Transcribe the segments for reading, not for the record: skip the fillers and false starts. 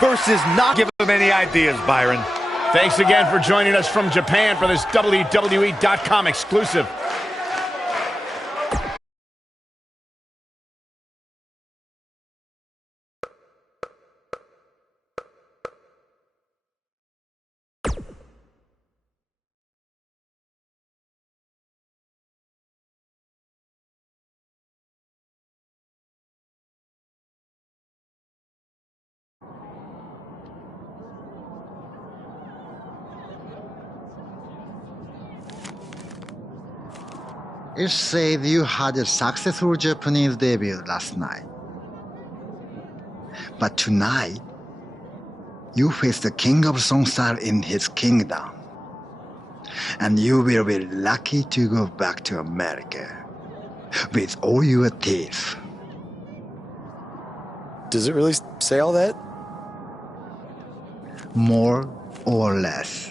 versus not give him any ideas, Byron. Thanks again for joining us from Japan for this wWE.com exclusive. It said you had a successful Japanese debut last night. But tonight, you face the king of songstyle in his kingdom. And you will be lucky to go back to America with all your teeth. Does it really say all that? More or less.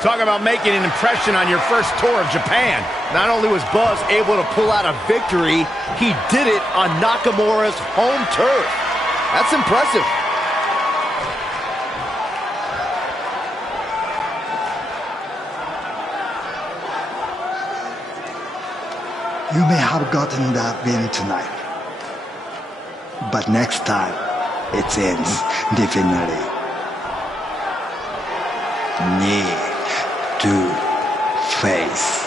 Talk about making an impression on your first tour of Japan. Not only was Buzz able to pull out a victory, he did it on Nakamura's home turf. That's impressive. You may have gotten that win tonight, but next time it ends differently. Knee to face.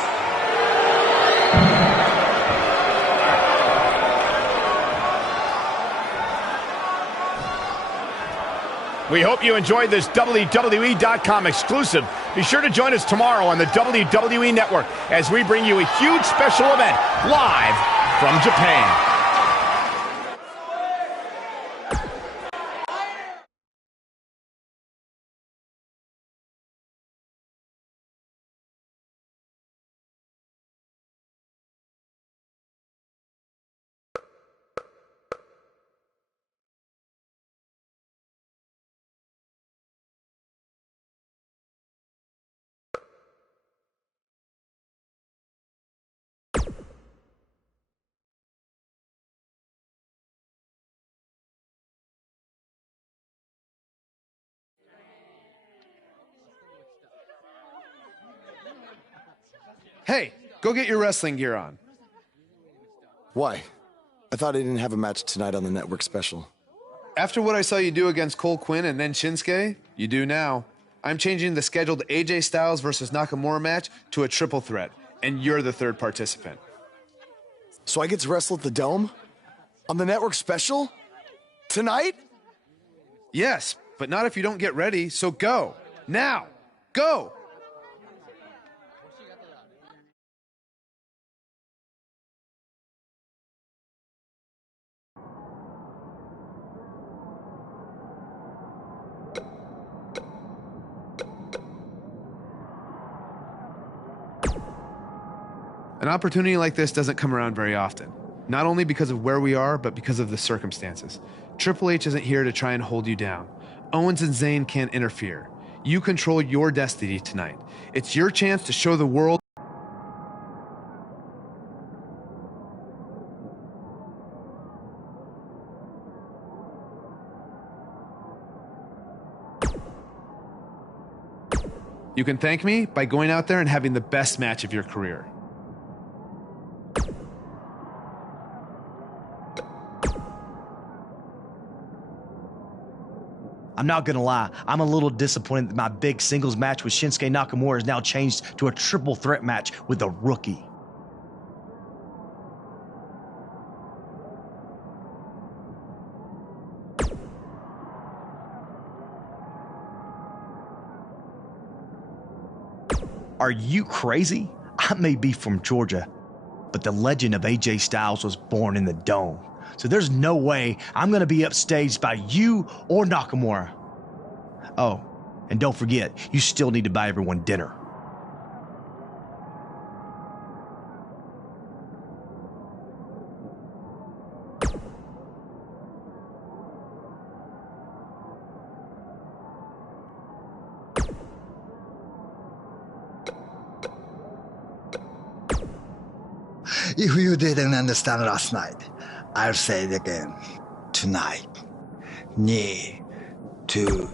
We hope you enjoyed this wWE.com exclusive. Be sure to join us tomorrow on the WWE Network as we bring you a huge special event live from Japan. Hey, go get your wrestling gear on. Why? I thought I didn't have a match tonight on the network special. After what I saw you do against Cole Quinn and then Shinsuke, you do now. I'm changing the scheduled AJ Styles versus Nakamura match to a triple threat, and you're the third participant. So I get to wrestle at the Dome? On the network special? Tonight? Yes, but not if you don't get ready, so go. Now. Go! An opportunity like this doesn't come around very often. Not only because of where we are, but because of the circumstances. Triple H isn't here to try and hold you down. Owens and Zayn can't interfere. You control your destiny tonight. It's your chance to show the world. You can thank me by going out there and having the best match of your career. I'm not gonna lie, I'm a little disappointed that my big singles match with Shinsuke Nakamura is now changed to a triple threat match with a rookie. Are you crazy? I may be from Georgia, but the legend of AJ Styles was born in the Dome. So there's no way I'm going to be upstaged by you or Nakamura. Oh, and don't forget, you still need to buy everyone dinner. If you didn't understand last night, I'll say it again. Tonight. Knee to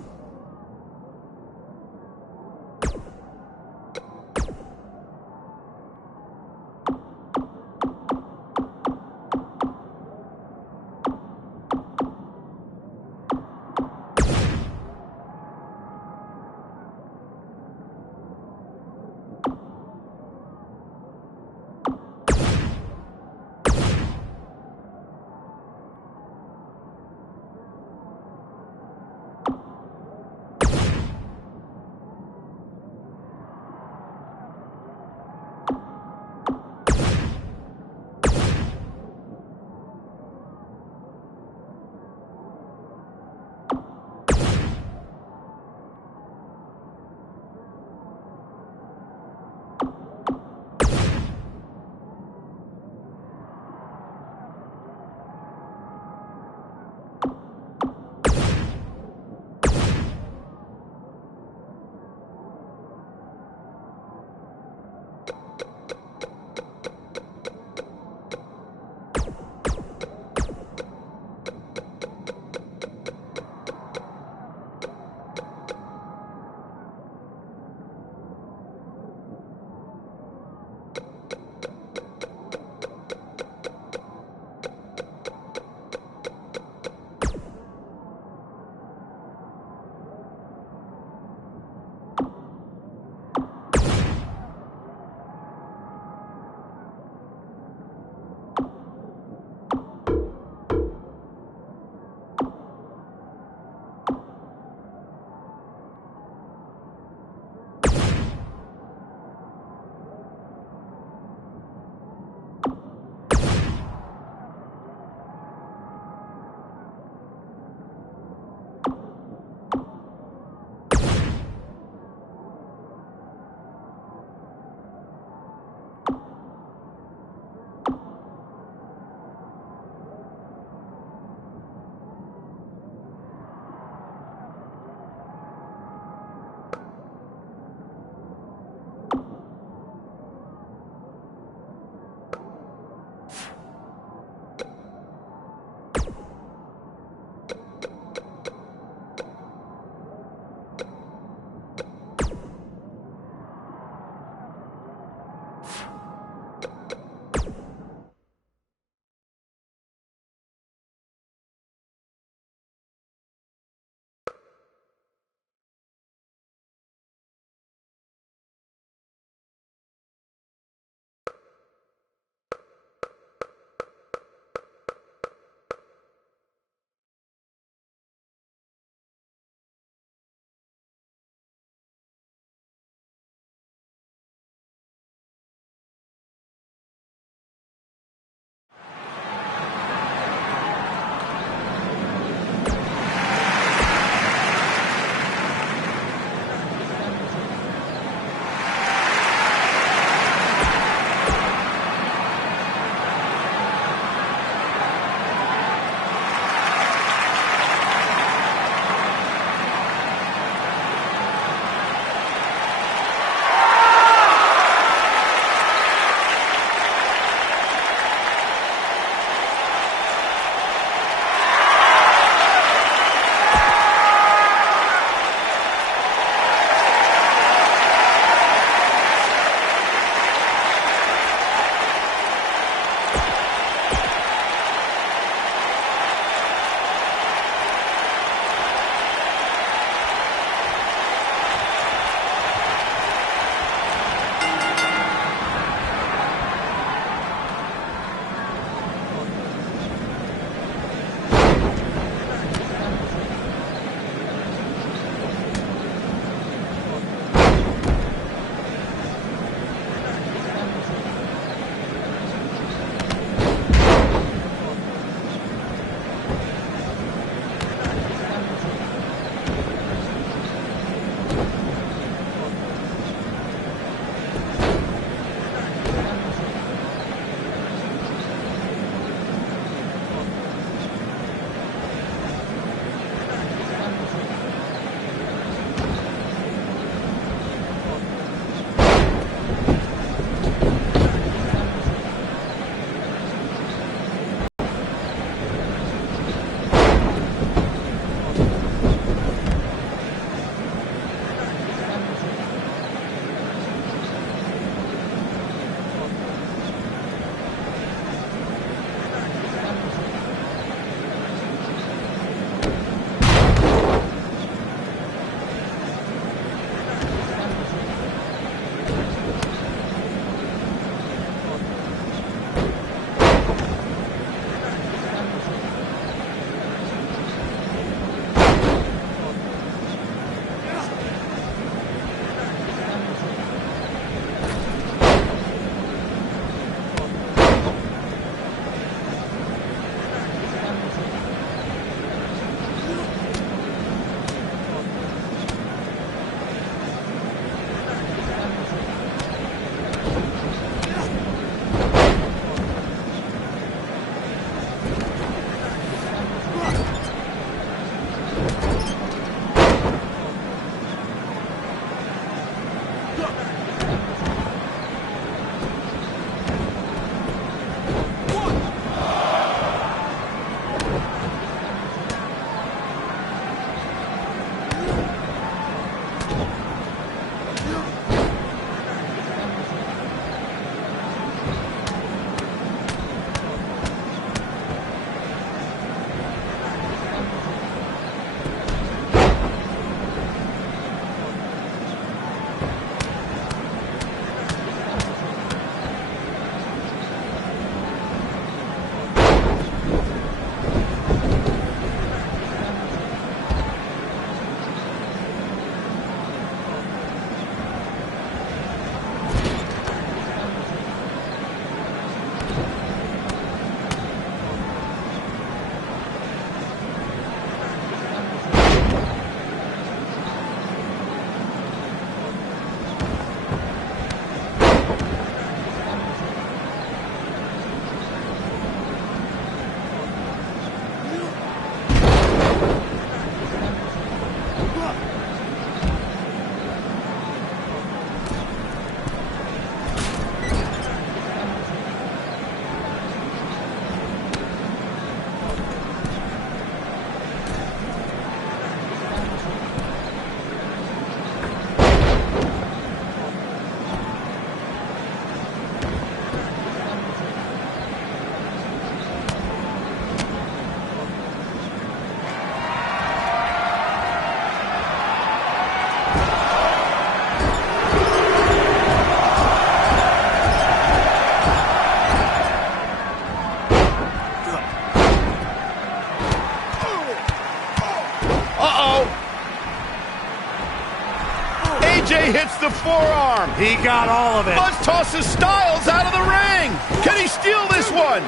AJ hits the forearm. He got all of it. Buzz tosses Styles out of the ring. Can he steal this one?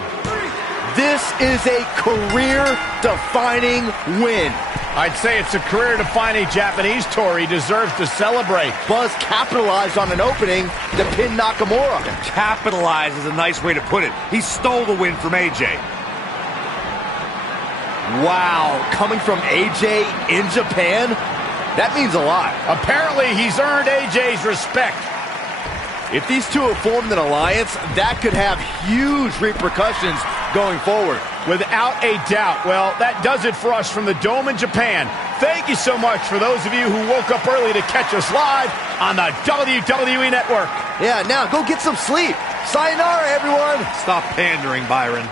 This is a career-defining win. I'd say it's a career-defining Japanese tour. He deserves to celebrate. Buzz capitalized on an opening to pin Nakamura. Capitalize is a nice way to put it. He stole the win from AJ. Wow, coming from AJ in Japan? That means a lot. Apparently, he's earned AJ's respect. If these two have formed an alliance, that could have huge repercussions going forward. Without a doubt. Well, that does it for us from the Dome in Japan. Thank you so much for those of you who woke up early to catch us live on the WWE Network. Yeah, now go get some sleep. Sayonara, everyone. Stop pandering, Byron.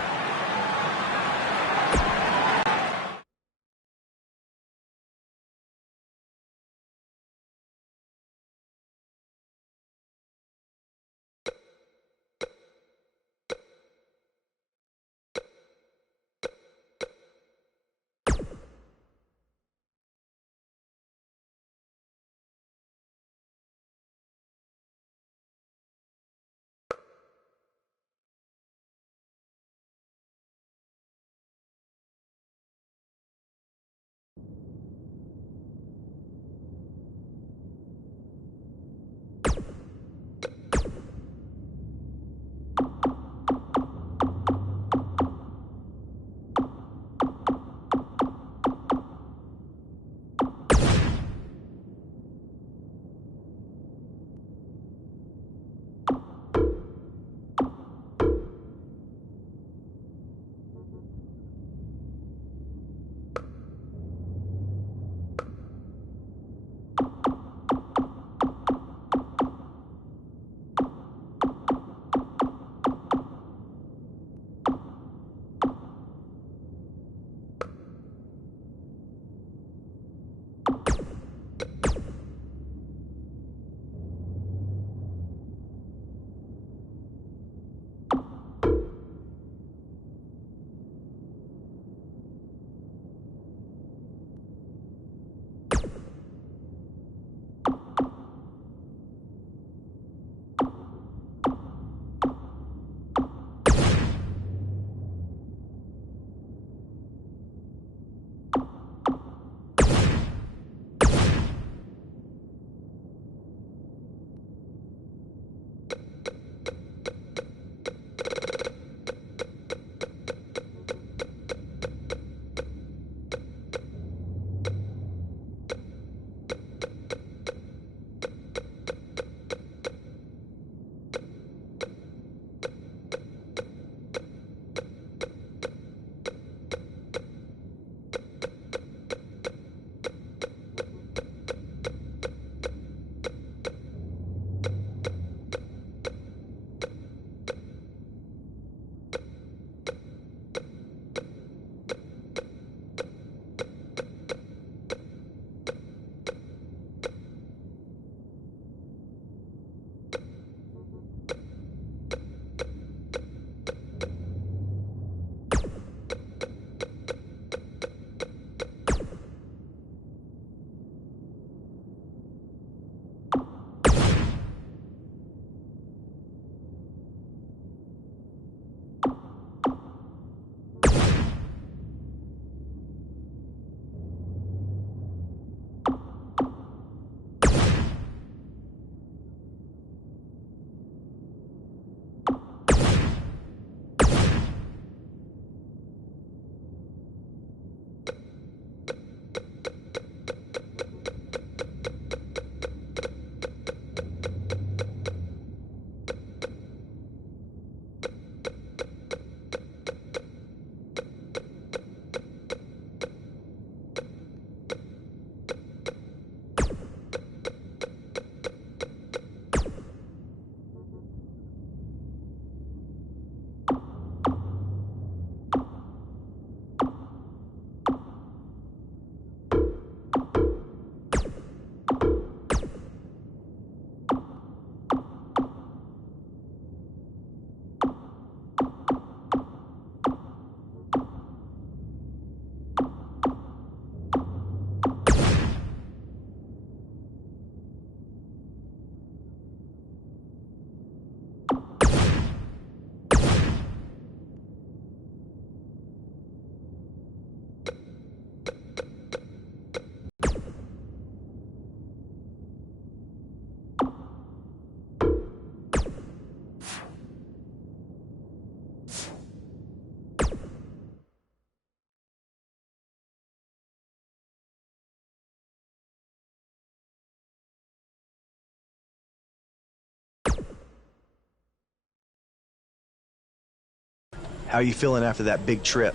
How are you feeling after that big trip?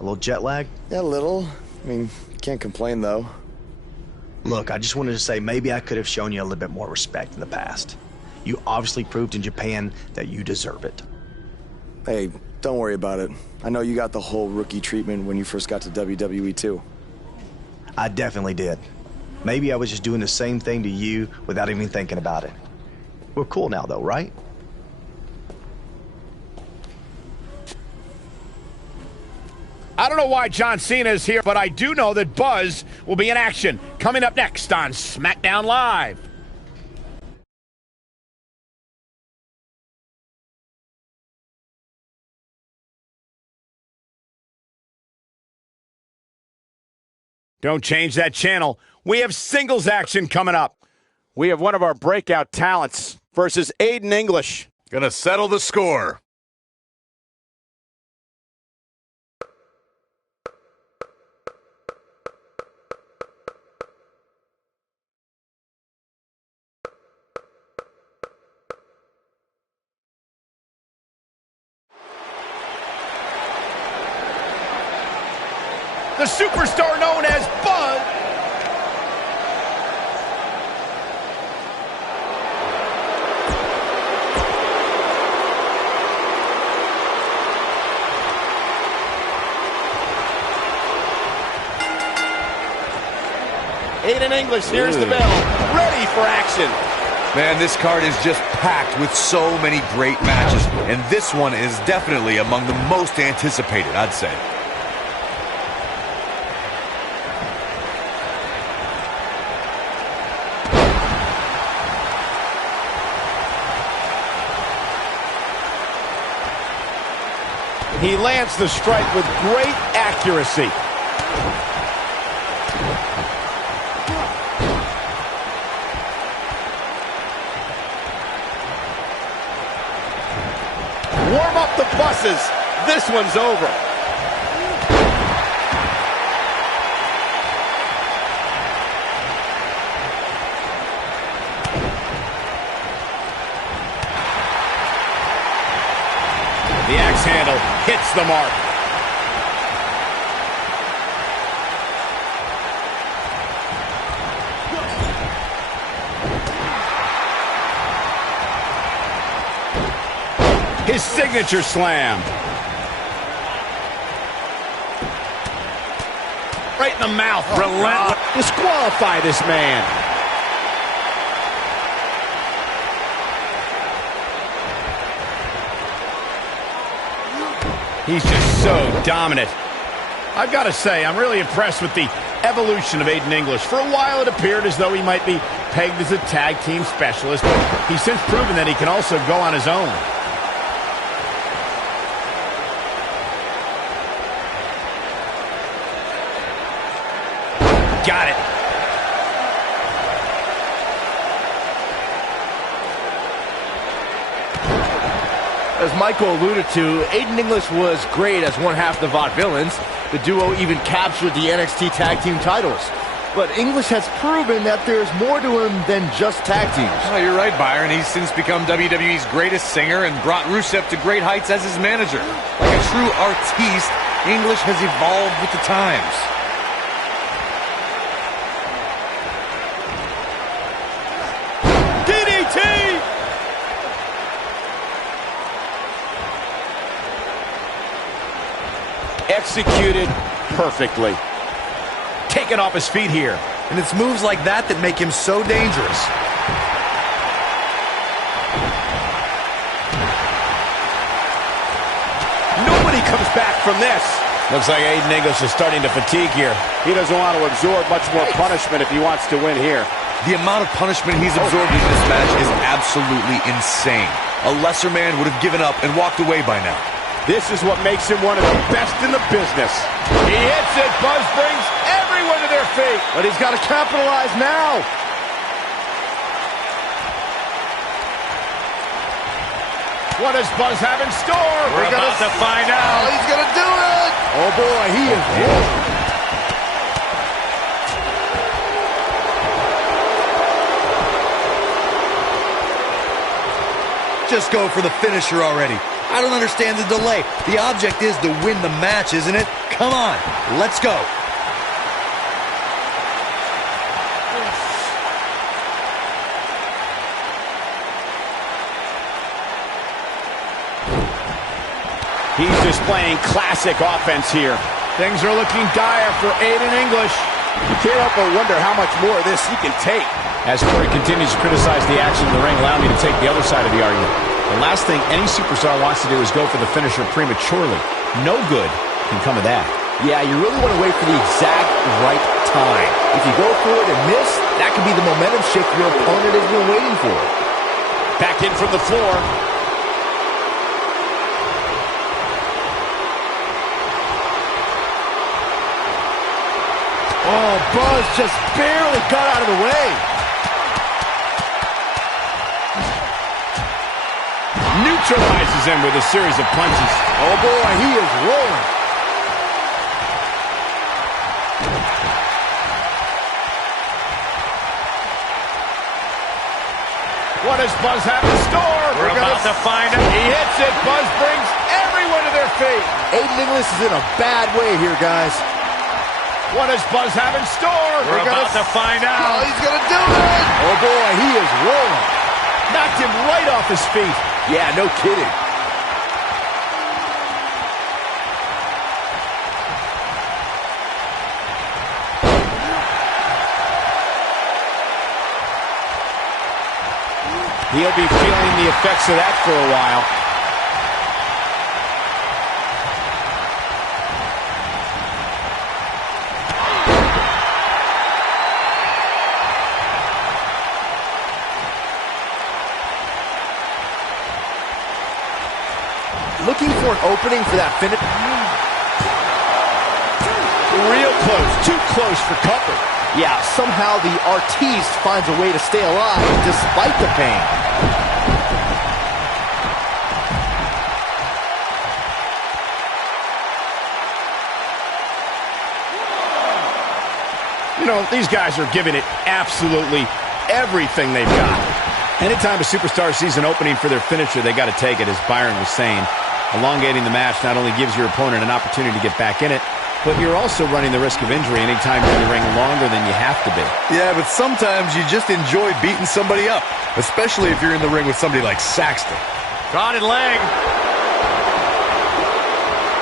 A little jet lag? Yeah, a little. I mean, can't complain, though. Look, I just wanted to say maybe I could have shown you a little bit more respect in the past. You obviously proved in Japan that you deserve it. Hey, don't worry about it. I know you got the whole rookie treatment when you first got to WWE, too. I definitely did. Maybe I was just doing the same thing to you without even thinking about it. We're cool now, though, right? I don't know why John Cena is here, but I do know that Buzz will be in action coming up next on SmackDown Live. Don't change that channel. We have singles action coming up. We have one of our breakout talents versus Aiden English. Gonna settle the score. The superstar known as Buzz. Aiden English, here's the bell, ready for action. Man, this card is just packed with so many great matches, and this one is definitely among the most anticipated, I'd say. He lands the strike with great accuracy. Warm up the buses. This one's over. The axe handle hits the mark. His signature slam. Right in the mouth. Relentless. Disqualify this man. He's just so dominant. I've got to say, I'm really impressed with the evolution of Aiden English. For a while, it appeared as though he might be pegged as a tag team specialist, but he's since proven that he can also go on his own. Got it. As Michael alluded to, Aiden English was great as one half of the Vaudevillains. The duo even captured the NXT Tag Team titles. But English has proven that there's more to him than just tag teams. Oh, you're right, Byron. He's since become WWE's greatest singer and brought Rusev to great heights as his manager. Like a true artiste, English has evolved with the times. Executed perfectly. Taken off his feet here. And it's moves like that that make him so dangerous. Nobody comes back from this. Looks like Aiden English is starting to fatigue here. He doesn't want to absorb much more punishment if he wants to win here. The amount of punishment he's absorbed in this match is absolutely insane. A lesser man would have given up and walked away by now. This is what makes him one of the best in the business. He hits it. Buzz brings everyone to their feet. But he's got to capitalize now. What does Buzz have in store? We're about to find out. Oh, he's going to do it. Oh, boy, he is rolling. Just go for the finisher already. I don't understand the delay. The object is to win the match, isn't it? Come on, let's go. He's displaying classic offense here. Things are looking dire for Aiden English. You can't help but wonder how much more of this he can take. As Corey continues to criticize the action in the ring, allow me to take the other side of the argument. The last thing any superstar wants to do is go for the finisher prematurely. No good can come of that. Yeah, you really want to wait for the exact right time. If you go for it and miss, that could be the momentum shift your opponent has been waiting for. Back in from the floor. Oh, Buzz just barely got out of the way. Neutralizes him with a series of punches. Oh boy, he is rolling. What does Buzz have in store? We're about to find out. He hits it. Buzz brings everyone to their feet. Aiden English is in a bad way here, guys. What does Buzz have in store? We're about to find Oh, out. he's going to do it. Oh boy, he is rolling. Knocked him right off his feet. Yeah, no kidding. He'll be feeling the effects of that for a while. Looking for an opening for that finish. Real close. Too close for comfort. Yeah, somehow the artiste finds a way to stay alive despite the pain. You know, these guys are giving it absolutely everything they've got. Anytime a superstar sees an opening for their finisher, they got to take it, as Byron was saying. Elongating the match not only gives your opponent an opportunity to get back in it, but you're also running the risk of injury anytime you're in the ring longer than you have to be. Yeah, but sometimes you just enjoy beating somebody up, especially if you're in the ring with somebody like Saxton. Crowded leg.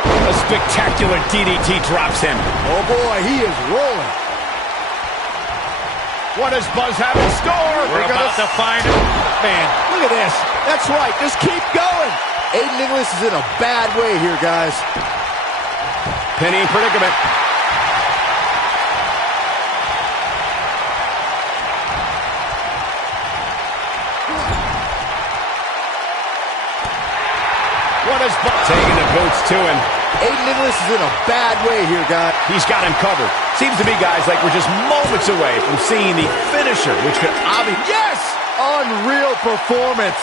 A spectacular DDT drops him. Oh boy, he is rolling. What does Buzz have in store? We're about to find out. Man, look at this. That's right, just keep going. Aiden English is in a bad way here, guys. Pinning predicament. What is taking the boots to him? Aiden English is in a bad way here, guys. He's got him covered. Seems to me, guys, like we're just moments away from seeing the finisher, which could obviously... Yes! Unreal performance.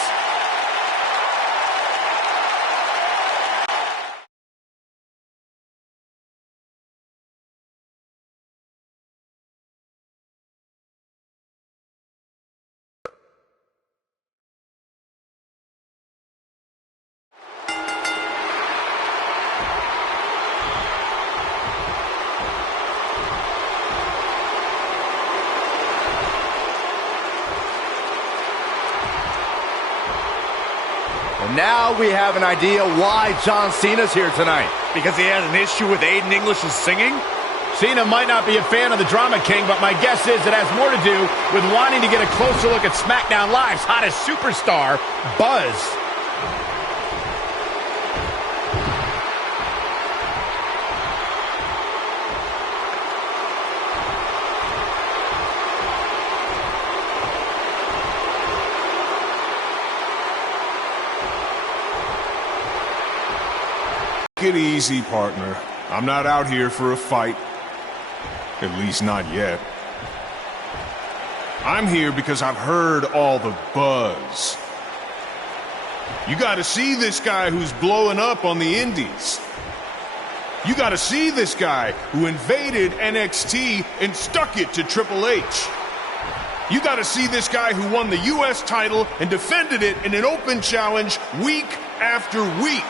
And now we have an idea why John Cena's here tonight. Because he has an issue with Aiden English's singing? Cena might not be a fan of the Drama King, but my guess is it has more to do with wanting to get a closer look at SmackDown Live's hottest superstar, Buzz. Take it easy, partner. I'm not out here for a fight. At least not yet. I'm here because I've heard all the buzz. You gotta see this guy who's blowing up on the indies. You gotta see this guy who invaded NXT and stuck it to Triple H. You gotta see this guy who won the US title and defended it in an open challenge week after week.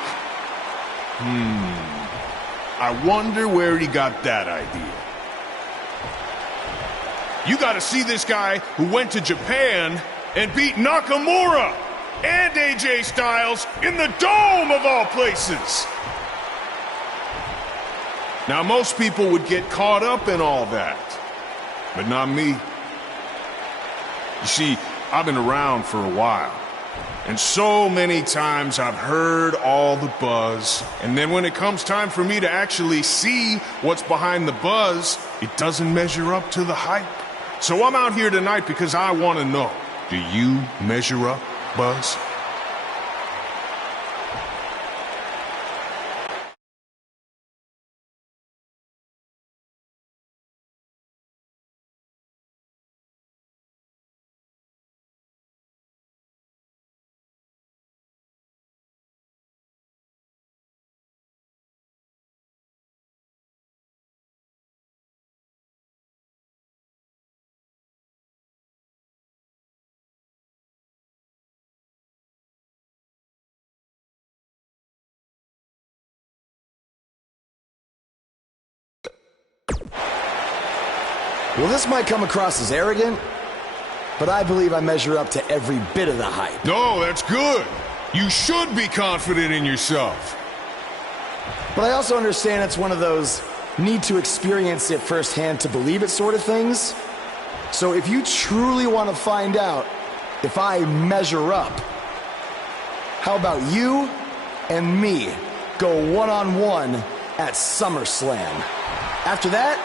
I wonder where he got that idea. You gotta see this guy who went to Japan and beat Nakamura and AJ Styles in the Dome of all places. Now, most people would get caught up in all that, but not me. You see, I've been around for a while, and so many times I've heard all the buzz, and then when it comes time for me to actually see what's behind the buzz, it doesn't measure up to the hype. So I'm out here tonight because I want to know, do you measure up, Buzz? Well, this might come across as arrogant, but I believe I measure up to every bit of the hype. No, that's good. You should be confident in yourself. But I also understand it's one of those need to experience it firsthand to believe it sort of things. So if you truly want to find out if I measure up, how about you and me go one-on-one at SummerSlam? After that,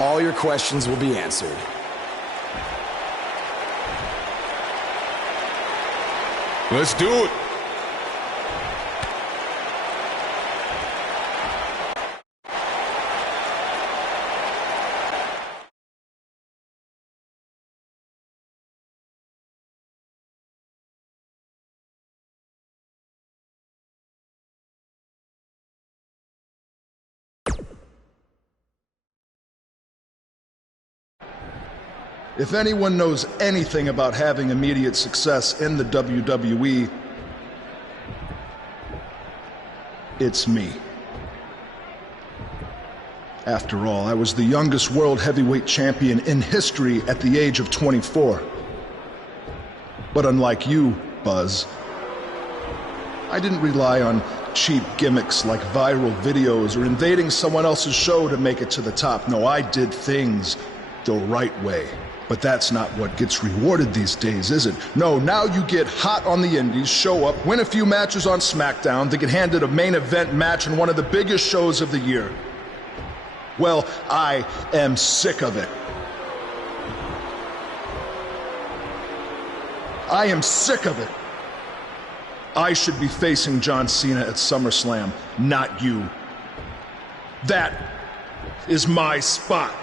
all your questions will be answered. Let's do it. If anyone knows anything about having immediate success in the WWE, it's me. After all, I was the youngest world heavyweight champion in history at the age of 24. But unlike you, Buzz, I didn't rely on cheap gimmicks like viral videos or invading someone else's show to make it to the top. No, I did things the right way. But that's not what gets rewarded these days, is it? No, now you get hot on the indies, show up, win a few matches on SmackDown, then get handed a main event match in one of the biggest shows of the year. Well, I am sick of it. I am sick of it. I should be facing John Cena at SummerSlam, not you. That is my spot.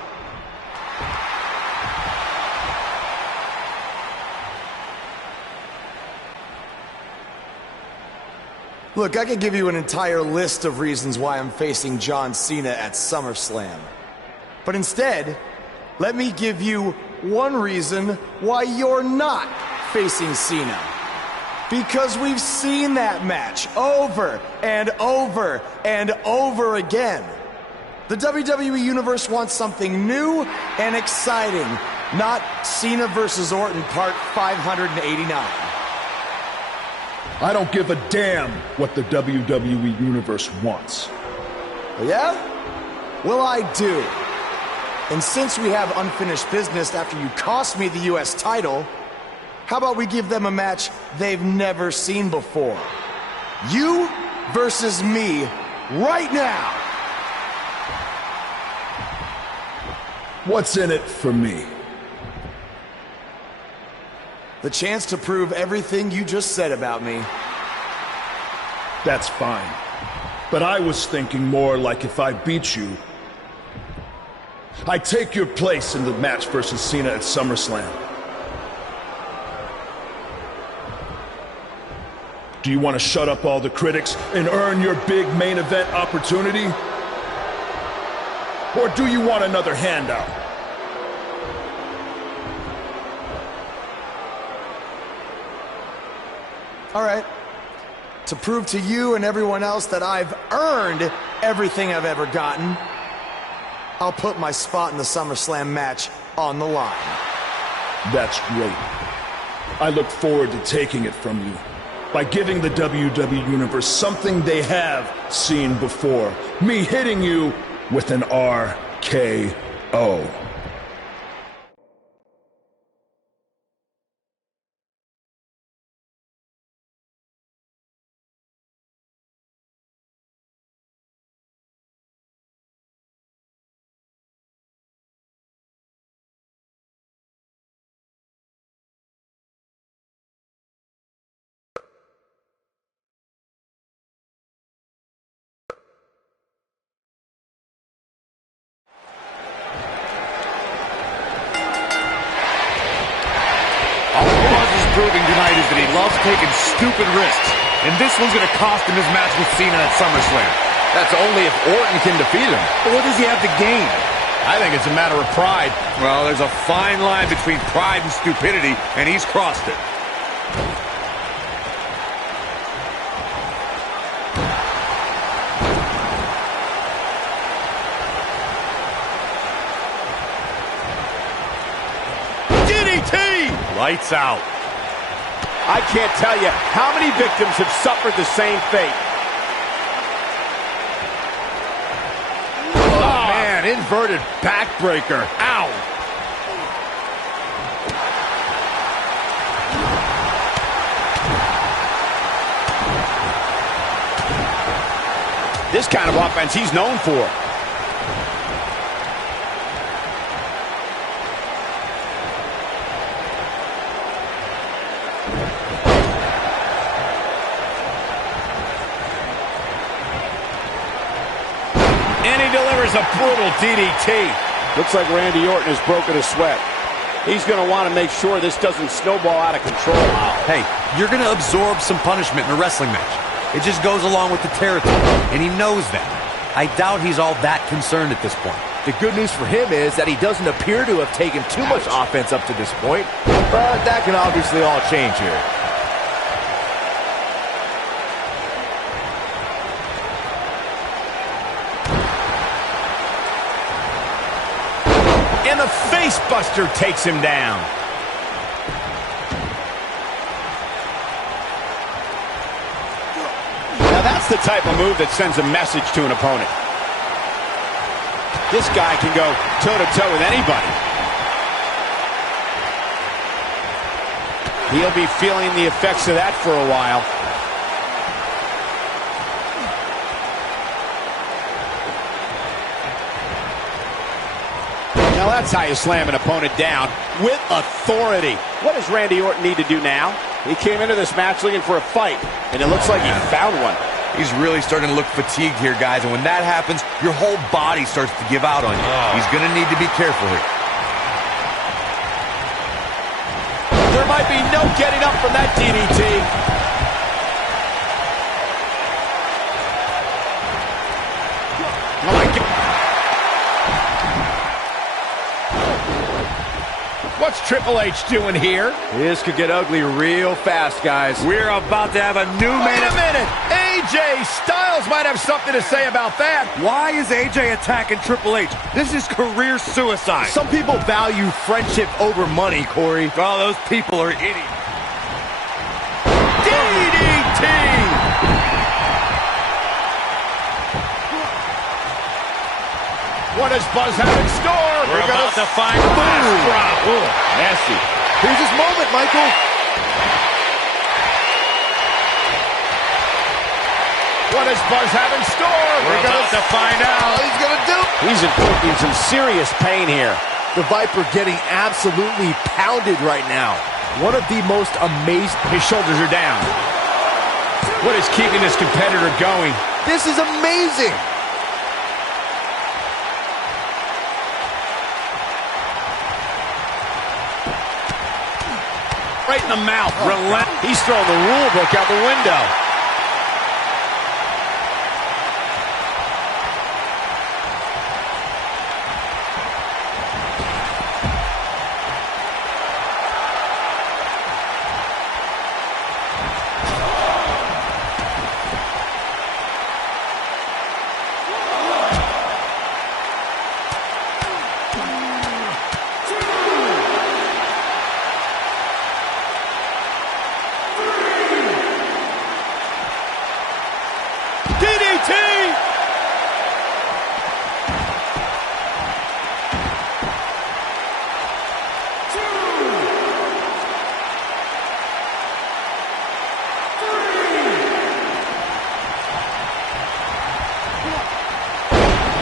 Look, I could give you an entire list of reasons why I'm facing John Cena at SummerSlam. But instead, let me give you one reason why you're not facing Cena. Because we've seen that match over and over and over again. The WWE Universe wants something new and exciting, not Cena versus Orton Part 589. I don't give a damn what the WWE Universe wants. Yeah? Well, I do. And since we have unfinished business after you cost me the US title, how about we give them a match they've never seen before? You versus me right now. What's in it for me? The chance to prove everything you just said about me. That's fine. But I was thinking more like if I beat you, I take your place in the match versus Cena at SummerSlam. Do you want to shut up all the critics and earn your big main event opportunity? Or do you want another handout? All right. To prove to you and everyone else that I've earned everything I've ever gotten, I'll put my spot in the SummerSlam match on the line. That's great. I look forward to taking it from you by giving the WWE Universe something they have seen before. Me hitting you with an RKO. Proving tonight is that he loves taking stupid risks, and this one's going to cost him his match with Cena at SummerSlam. That's only if Orton can defeat him. But what does he have to gain? I think it's a matter of pride. Well, there's a fine line between pride and stupidity, and he's crossed it. DDT! Lights out. I can't tell you how many victims have suffered the same fate. Oh, man, inverted backbreaker. Ow! This kind of offense he's known for. And he delivers a brutal DDT. Looks like Randy Orton has broken a sweat. He's going to want to make sure this doesn't snowball out of control. Hey, you're going to absorb some punishment in a wrestling match. It just goes along with the territory, and he knows that. I doubt he's all that concerned at this point. The good news for him is that he doesn't appear to have taken too much offense up to this point, but that can obviously all change here. And the face buster takes him down. Now that's the type of move that sends a message to an opponent. This guy can go toe-to-toe with anybody. He'll be feeling the effects of that for a while. Now that's how you slam an opponent down, with authority. What does Randy Orton need to do now? He came into this match looking for a fight, and it looks like he found one. He's really starting to look fatigued here, guys, and when that happens, your whole body starts to give out on you. He's going to need to be careful here. There might be no getting up from that DDT. Oh, my God. What's Triple H doing here? This could get ugly real fast, guys. We're about to have a new Wait a minute! AJ Styles might have something to say about that. Why is AJ attacking Triple H? This is career suicide. Some people value friendship over money, Corey. Oh, those people are idiots. DDT! What does Buzz have in store? We're about to find the last drop. Ooh, nasty. Here's his moment, Michael. What does Buzz have in store? We're about to find out. He's gonna do. He's inflicting some serious pain here. The Viper getting absolutely pounded right now. One of the most amazing. His shoulders are down. What is keeping this competitor going? This is amazing. Right in the mouth. He's throwing the rule book out the window.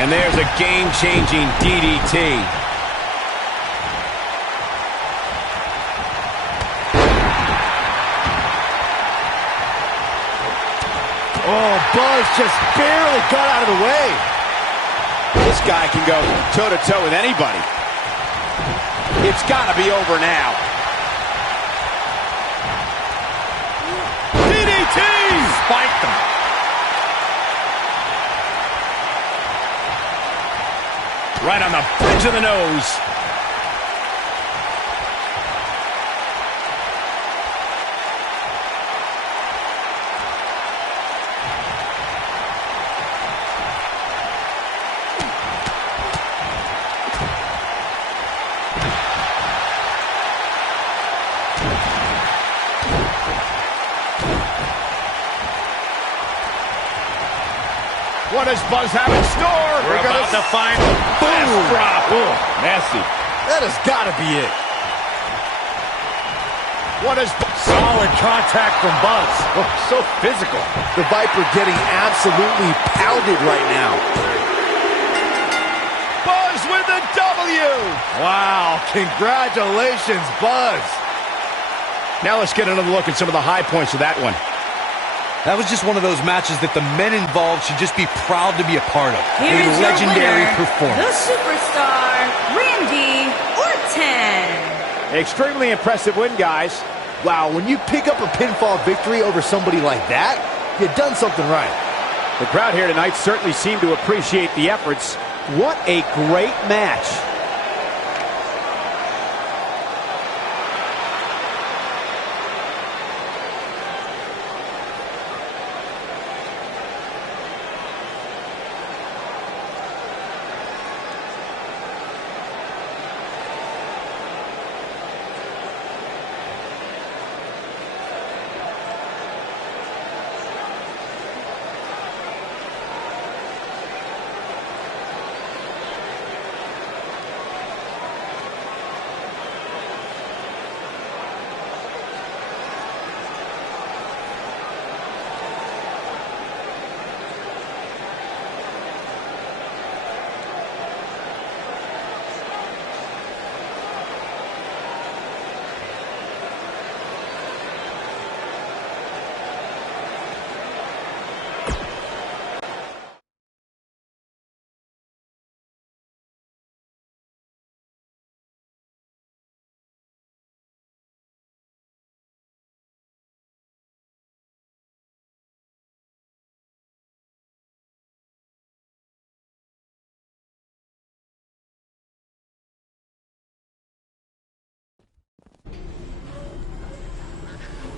And there's a game-changing DDT. Oh, Buzz just barely got out of the way. This guy can go toe-to-toe with anybody. It's got to be over now. DDT! Spiked them. Right on the bridge of the nose. What does Buzz have in store? We're about to find the boom drop. Oh, nasty. That has got to be it. What is solid contact from Buzz? Oh, so physical. The Viper getting absolutely pounded right now. Buzz with the W. Wow, congratulations, Buzz. Now let's get another look at some of the high points of that one. That was just one of those matches that the men involved should just be proud to be a part of. Here is a legendary your winner, performance. the superstar, Randy Orton. Extremely impressive win, guys. Wow, when you pick up a pinfall victory over somebody like that, you've done something right. The crowd here tonight certainly seemed to appreciate the efforts. What a great match.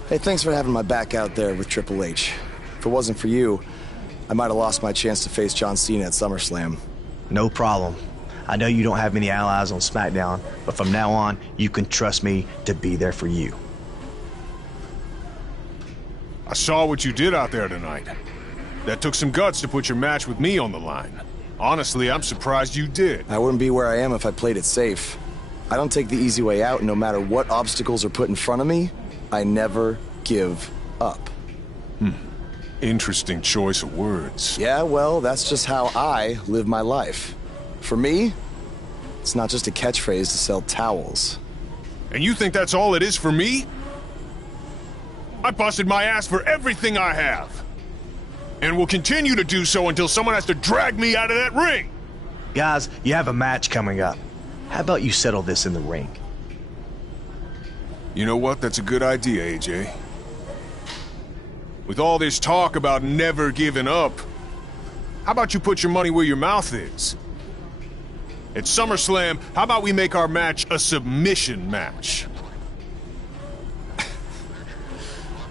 Hey, thanks for having my back out there with Triple H. If it wasn't for you, I might have lost my chance to face John Cena at SummerSlam. No problem. I know you don't have many allies on SmackDown, but from now on, you can trust me to be there for you. I saw what you did out there tonight. That took some guts to put your match with me on the line. Honestly, I'm surprised you did. I wouldn't be where I am if I played it safe. I don't take the easy way out, and no matter what obstacles are put in front of me, I never give up. Interesting choice of words. Yeah, well, that's just how I live my life. For me, it's not just a catchphrase to sell towels. And you think that's all it is for me? I busted my ass for everything I have. And will continue to do so until someone has to drag me out of that ring. Guys, you have a match coming up. How about you settle this in the ring? You know what? That's a good idea, AJ. With all this talk about never giving up, how about you put your money where your mouth is? At SummerSlam, how about we make our match a submission match?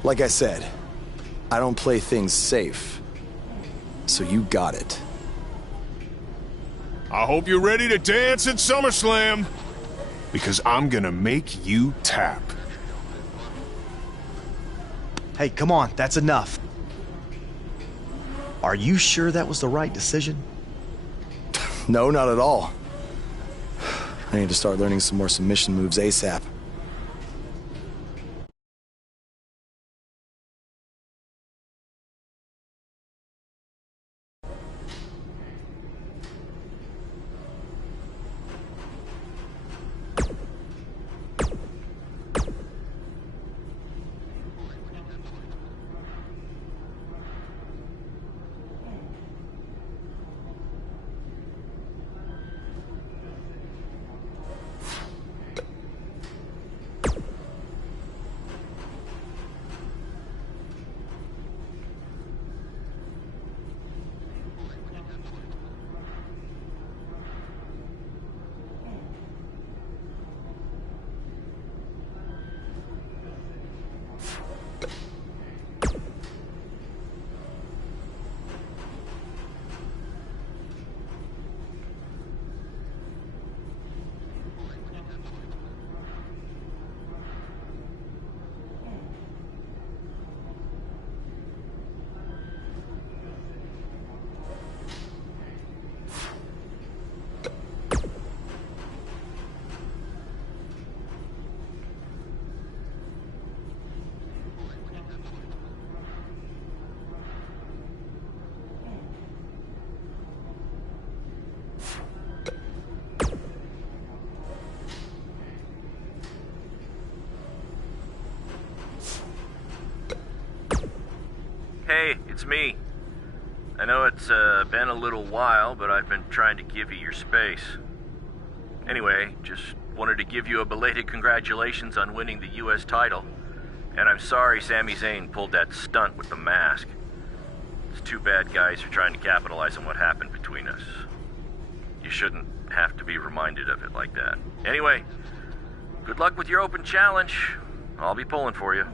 Like I said, I don't play things safe. So you got it. I hope you're ready to dance at SummerSlam, because I'm gonna make you tap. Hey, come on, that's enough. Are you sure that was the right decision? No, not at all. I need to start learning some more submission moves ASAP. Hey, it's me. I know it's been a little while, but I've been trying to give you your space. Anyway, just wanted to give you a belated congratulations on winning the U.S. title. And I'm sorry Sami Zayn pulled that stunt with the mask. It's too bad guys are trying to capitalize on what happened between us. You shouldn't have to be reminded of it like that. Anyway, good luck with your open challenge. I'll be pulling for you.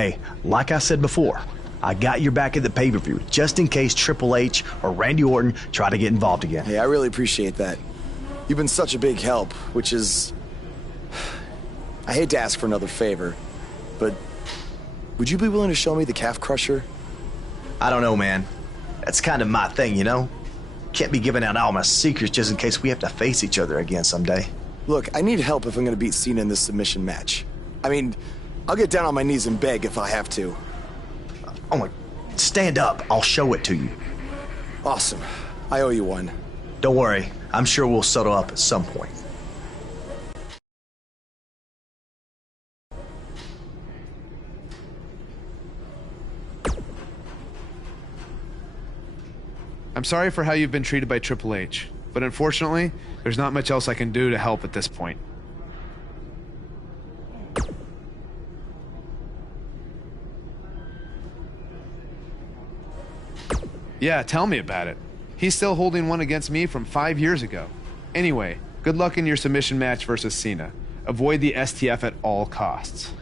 Hey, like I said before, I got your back at the pay-per-view just in case Triple H or Randy Orton try to get involved again. Hey, I really appreciate that. You've been such a big help, which is... I hate to ask for another favor, but would you be willing to show me the calf crusher? I don't know, man. That's kind of my thing, you know? Can't be giving out all my secrets just in case we have to face each other again someday. Look, I need help if I'm going to beat Cena in this submission match. I mean, I'll get down on my knees and beg if I have to. Oh my... Stand up. I'll show it to you. Awesome. I owe you one. Don't worry. I'm sure we'll settle up at some point. I'm sorry for how you've been treated by Triple H, but unfortunately, there's not much else I can do to help at this point. Yeah, tell me about it. He's still holding one against me from 5 years ago. Anyway, good luck in your submission match versus Cena. Avoid the STF at all costs.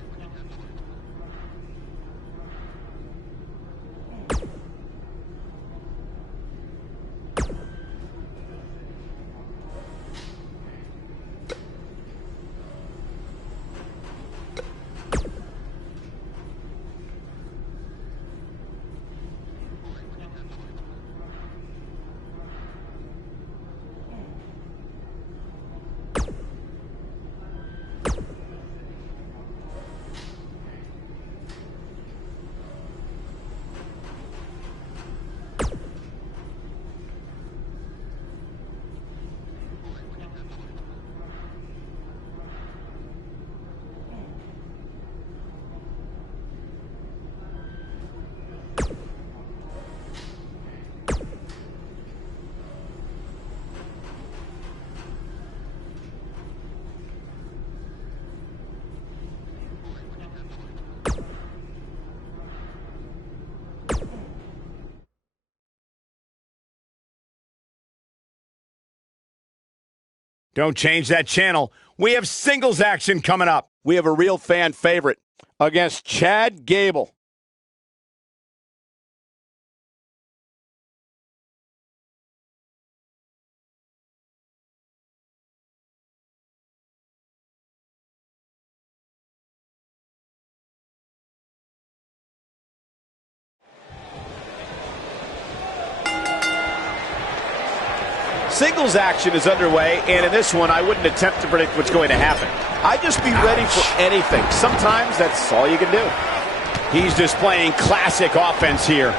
Don't change that channel. We have singles action coming up. We have a real fan favorite against Chad Gable. Singles action is underway, and in this one, I wouldn't attempt to predict what's going to happen. I'd just be ready for anything. Sometimes that's all you can do. He's displaying classic offense here.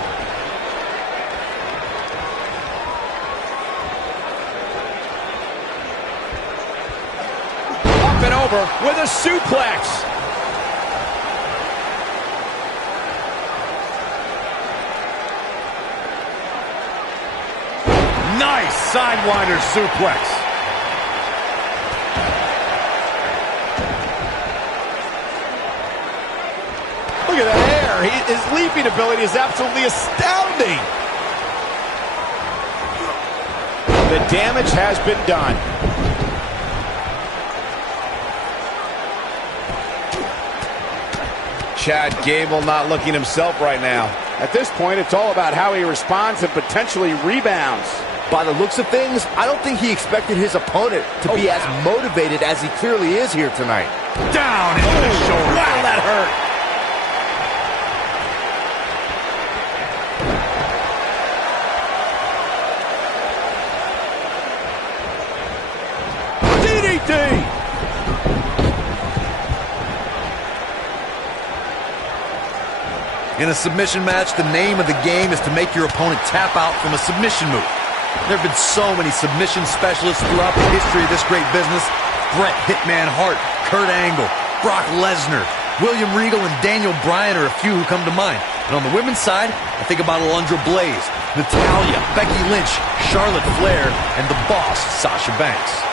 Up and over with a suplex. Nice sidewinder suplex. Look at that hair. His leaping ability is absolutely astounding. The damage has been done. Chad Gable not looking himself right now. At this point, it's all about how he responds and potentially rebounds. By the looks of things, I don't think he expected his opponent to be as motivated as he clearly is here tonight. Down into the shoulder. Wow, that hurt. DDT. In a submission match, the name of the game is to make your opponent tap out from a submission move. There have been so many submission specialists throughout the history of this great business. Bret Hitman Hart, Kurt Angle, Brock Lesnar, William Regal, and Daniel Bryan are a few who come to mind. And on the women's side, I think about Alundra Blaze, Natalya, Becky Lynch, Charlotte Flair, and the boss, Sasha Banks.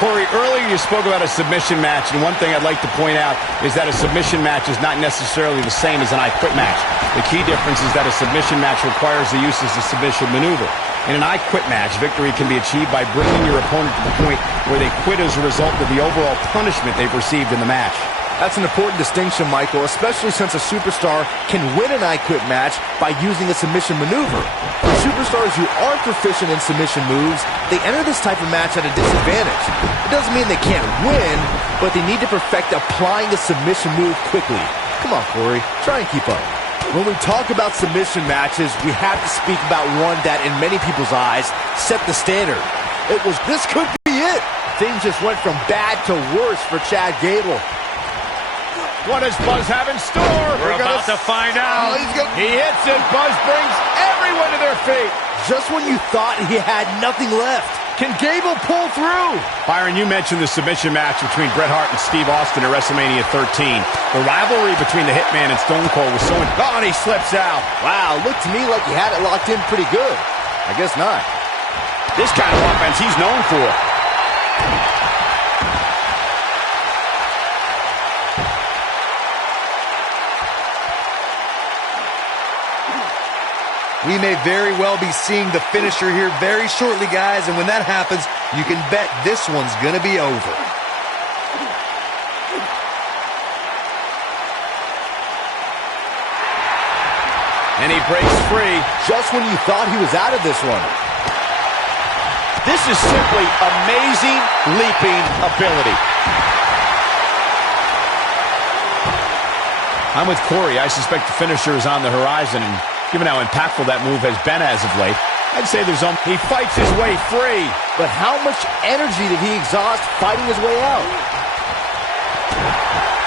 Corey, earlier you spoke about a submission match, and one thing I'd like to point out is that a submission match is not necessarily the same as an I Quit match. The key difference is that a submission match requires the use of the submission maneuver. In an I Quit match, victory can be achieved by bringing your opponent to the point where they quit as a result of the overall punishment they've received in the match. That's an important distinction, Michael, especially since a superstar can win an I Quit match by using a submission maneuver. For superstars who aren't proficient in submission moves, they enter this type of match at a disadvantage. It doesn't mean they can't win, but they need to perfect applying a submission move quickly. Come on, Corey, try and keep up. When we talk about submission matches, we have to speak about one that, in many people's eyes, set the standard. This could be it. Things just went from bad to worse for Chad Gable. What does Buzz have in store? We're about to find out. He hits it. Buzz brings everyone to their feet. Just when you thought he had nothing left. Can Gable pull through? Byron, you mentioned the submission match between Bret Hart and Steve Austin at WrestleMania 13. The rivalry between the Hitman and Stone Cold was so... Oh, and he slips out. Wow, looked to me like he had it locked in pretty good. I guess not. This kind of offense he's known for. We may very well be seeing the finisher here very shortly, guys, and when that happens, you can bet this one's going to be over. And he breaks free. Just when you thought he was out of this one. This is simply amazing leaping ability. I'm with Corey. I suspect the finisher is on the horizon, and given how impactful that move has been as of late, I'd say there's he fights his way free. But how much energy did he exhaust fighting his way out?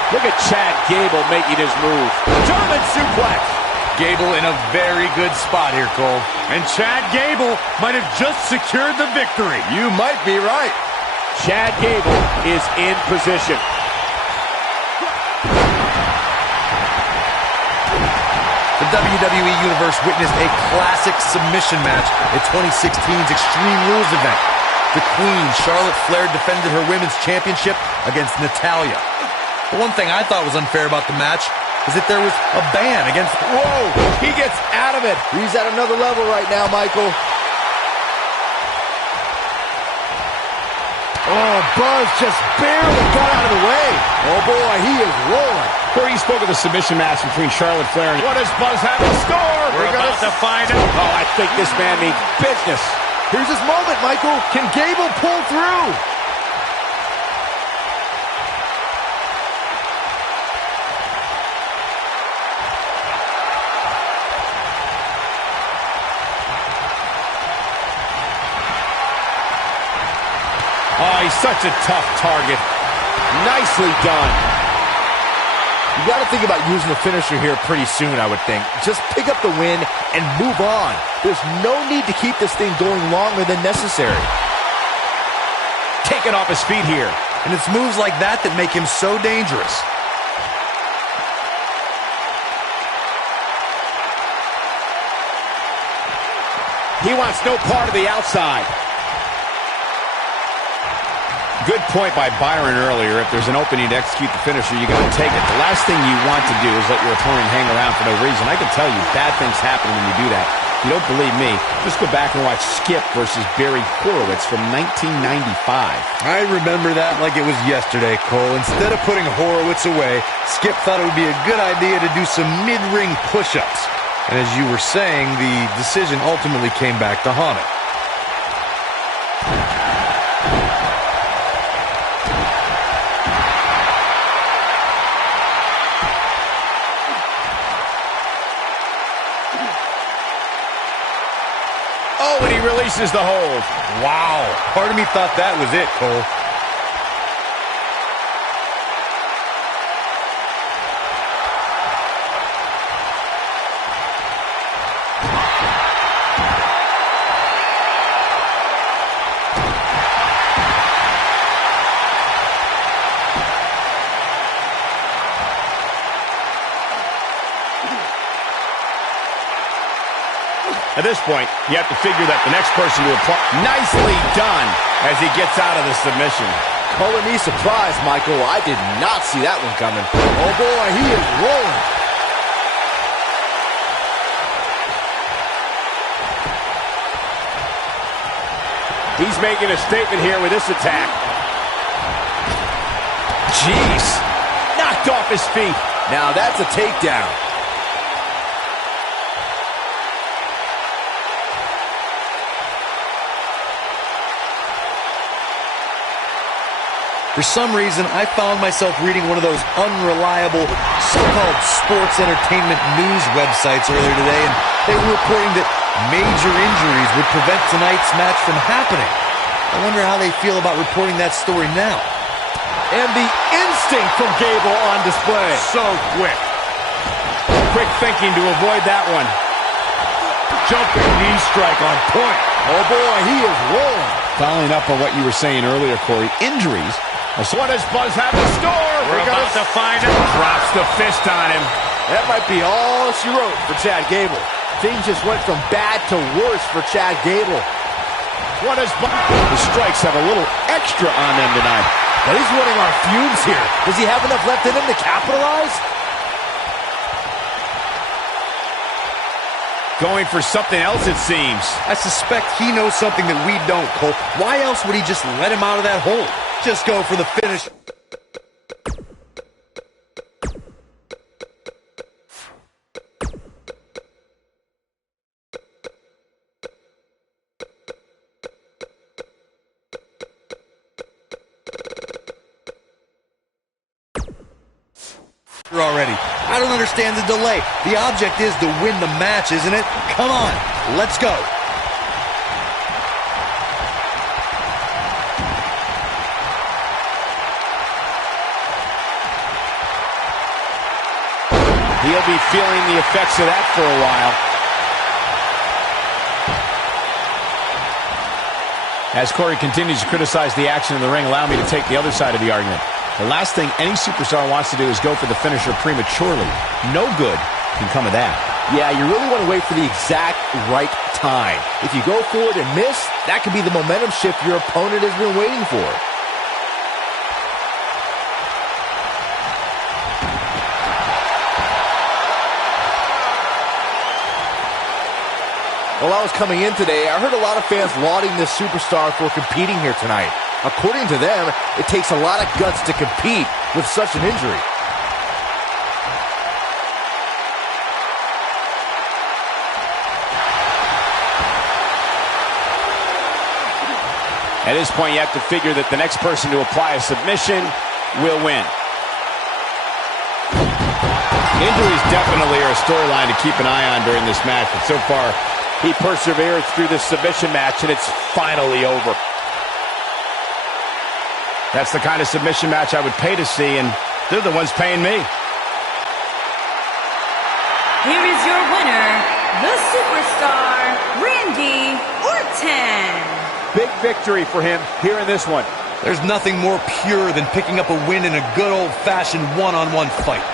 Look at Chad Gable making his move. German suplex. Gable in a very good spot here, Cole. And Chad Gable might have just secured the victory. You might be right. Chad Gable is in position. The WWE Universe witnessed a classic submission match at 2016's Extreme Rules event. The Queen, Charlotte Flair, defended her Women's Championship against Natalya. The one thing I thought was unfair about the match is that there was a ban against... Whoa! He gets out of it. He's at another level right now, Michael. Oh, Buzz just barely got out of the way. Oh, boy, he is rolling. Corey spoke of the submission match between Charlotte Flair and... What does Buzz have in store? We're about to find out. Oh, I think this man means business. Here's his moment, Michael. Can Gable pull through? Oh, he's such a tough target. Nicely done. You got to think about using the finisher here pretty soon, I would think. Just pick up the win and move on. There's no need to keep this thing going longer than necessary. Taken off his feet here. And it's moves like that that make him so dangerous. He wants no part of the outside. Good point by Byron earlier. If there's an opening to execute the finisher, you got to take it. The last thing you want to do is let your opponent hang around for no reason. I can tell you, bad things happen when you do that. If you don't believe me, just go back and watch Skip versus Barry Horowitz from 1995. I remember that like it was yesterday, Cole. Instead of putting Horowitz away, Skip thought it would be a good idea to do some mid-ring push-ups. And as you were saying, the decision ultimately came back to haunt him. Oh, and he releases the hold. Wow. Part of me thought that was it, Cole. At this point, you have to figure that the next person to apply... Nicely done as he gets out of the submission. Color me surprised, Michael. I did not see that one coming. Oh, boy, he is rolling. He's making a statement here with this attack. Jeez. Knocked knocked off his feet. Now that's a takedown. For some reason, I found myself reading one of those unreliable so-called sports entertainment news websites earlier today, and they were reporting that major injuries would prevent tonight's match from happening. I wonder how they feel about reporting that story now. And the instinct from Gable on display. So quick. Quick thinking to avoid that one. Jumping knee strike on point. Oh boy, he is rolling. Following up on what you were saying earlier, Corey, injuries. What does Buzz have in store? We're about to find out. Drops the fist on him. That might be all she wrote for Chad Gable. Things just went from bad to worse for Chad Gable. What does Buzz... The strikes have a little extra on them tonight. But he's running on fumes here. Does he have enough left in him to capitalize? Going for something else, it seems. I suspect he knows something that we don't, Cole. Why else would he just let him out of that hole? Just go for the finish. Already. I don't understand the delay. The object is to win the match, isn't it? Come on, let's go. He'll be feeling the effects of that for a while. As Corey continues to criticize the action in the ring, allow me to take the other side of the argument. The last thing any superstar wants to do is go for the finisher prematurely. No good can come of that. Yeah, you really want to wait for the exact right time. If you go for it and miss, that could be the momentum shift your opponent has been waiting for. While I was coming in today, I heard a lot of fans lauding this superstar for competing here tonight. According to them, it takes a lot of guts to compete with such an injury. At this point, you have to figure that the next person to apply a submission will win. Injuries definitely are a storyline to keep an eye on during this match, but so far, he persevered through this submission match, and it's finally over. That's the kind of submission match I would pay to see, and they're the ones paying me. Here is your winner, the superstar, Randy Orton. Big victory for him here in this one. There's nothing more pure than picking up a win in a good old-fashioned one-on-one fight.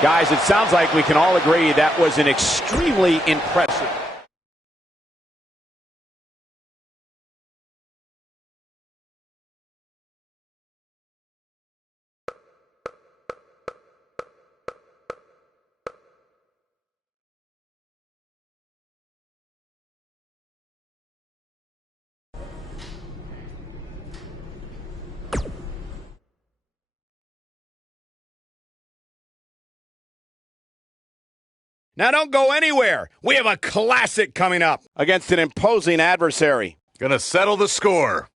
Guys, it sounds like we can all agree that was an extremely impressive. Now don't go anywhere. We have a classic coming up against an imposing adversary. Gonna settle the score.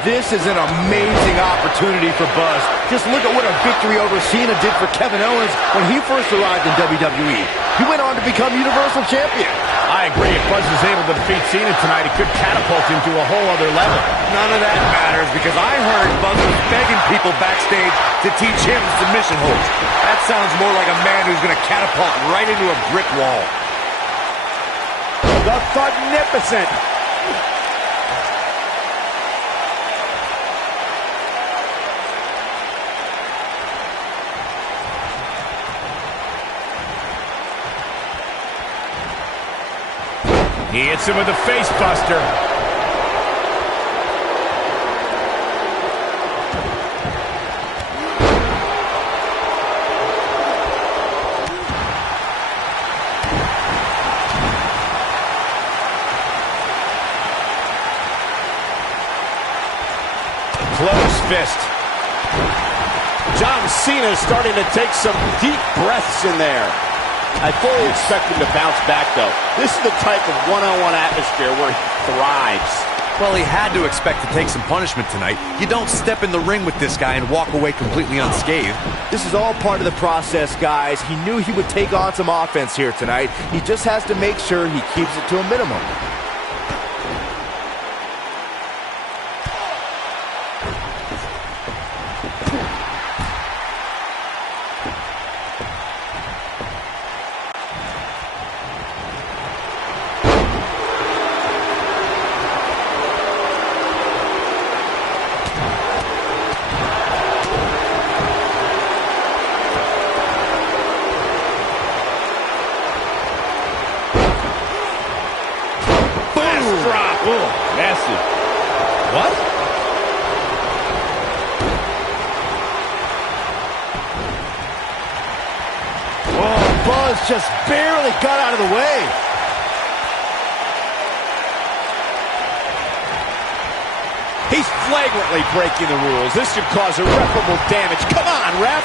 This is an amazing opportunity for Buzz. Just look at what a victory over Cena did for Kevin Owens when he first arrived in WWE. He went on to become Universal Champion. I agree. If Buzz is able to defeat Cena tonight, it could catapult him to a whole other level. None of that matters because I heard Buzz was begging people backstage to teach him submission holds. That sounds more like a man who's going to catapult right into a brick wall. The Thugnificent. He hits him with a face buster. Close fist. John Cena starting to take some deep breaths in there. I fully expect him to bounce back, though. This is the type of one-on-one atmosphere where he thrives. Well, he had to expect to take some punishment tonight. You don't step in the ring with this guy and walk away completely unscathed. This is all part of the process, guys. He knew he would take on some offense here tonight. He just has to make sure he keeps it to a minimum. Nasty. What? Oh, Buzz just barely got out of the way. He's flagrantly breaking the rules. This could cause irreparable damage. Come on, ref.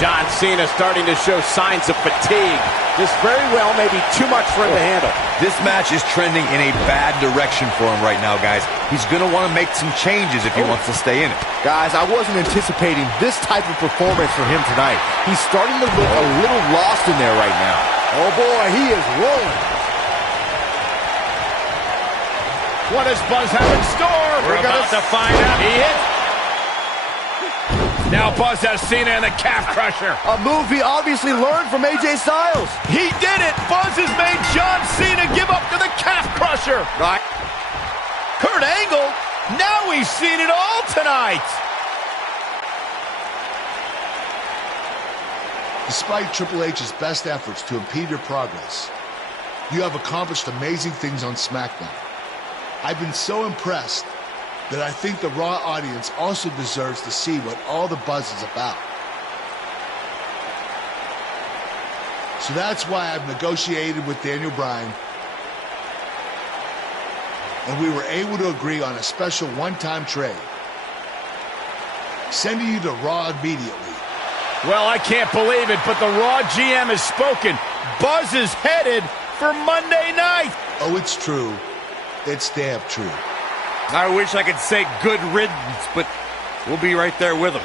John Cena starting to show signs of fatigue. This very well may be too much for him to handle. This match is trending in a bad direction for him right now, guys. He's going to want to make some changes if he wants to stay in it. Guys, I wasn't anticipating this type of performance from him tonight. He's starting to look a little lost in there right now. Oh boy, he is rolling. What does Buzz have in store? We're about to find out. He hits. Now Buzz has Cena in the calf crusher. A move he obviously learned from AJ Styles. He did it. Buzz has made John Cena give up to the calf crusher. Right. Kurt Angle. Now we've seen it all tonight. Despite Triple H's best efforts to impede your progress, you have accomplished amazing things on SmackDown. I've been so impressed that I think the Raw audience also deserves to see what all the buzz is about. So that's why I've negotiated with Daniel Bryan, and we were able to agree on a special one-time trade, sending you to Raw immediately. Well, I can't believe it, but the Raw GM has spoken. Buzz is headed for Monday night. Oh, it's true. It's damn true. I wish I could say good riddance, but we'll be right there with him.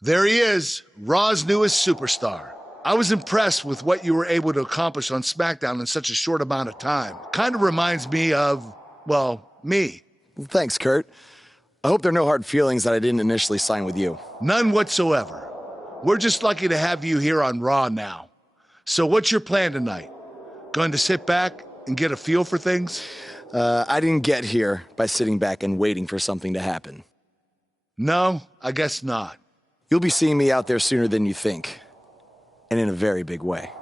There he is, Raw's newest superstar. I was impressed with what you were able to accomplish on SmackDown in such a short amount of time. Kind of reminds me of, well, me. Well, thanks, Kurt. I hope there are no hard feelings that I didn't initially sign with you. None whatsoever. We're just lucky to have you here on Raw now. So what's your plan tonight? Going to sit back and get a feel for things? I didn't get here by sitting back and waiting for something to happen. No, I guess not. You'll be seeing me out there sooner than you think, and in a very big way.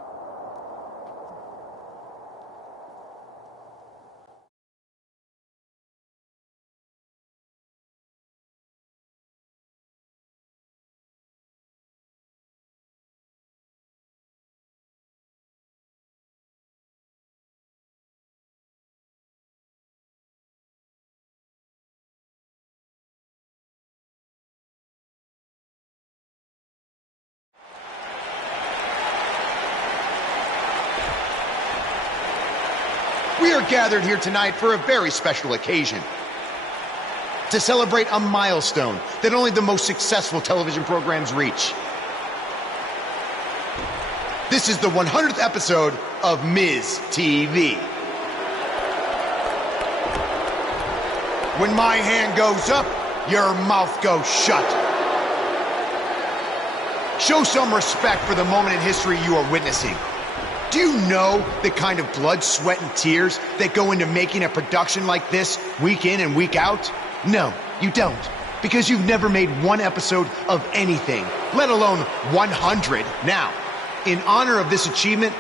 We are gathered here tonight for a very special occasion. To celebrate a milestone that only the most successful television programs reach. This is the 100th episode of Miz TV. When my hand goes up, your mouth goes shut. Show some respect for the moment in history you are witnessing. Do you know the kind of blood, sweat, and tears that go into making a production like this week in and week out? No, you don't. Because you've never made one episode of anything, let alone 100. Now, in honor of this achievement,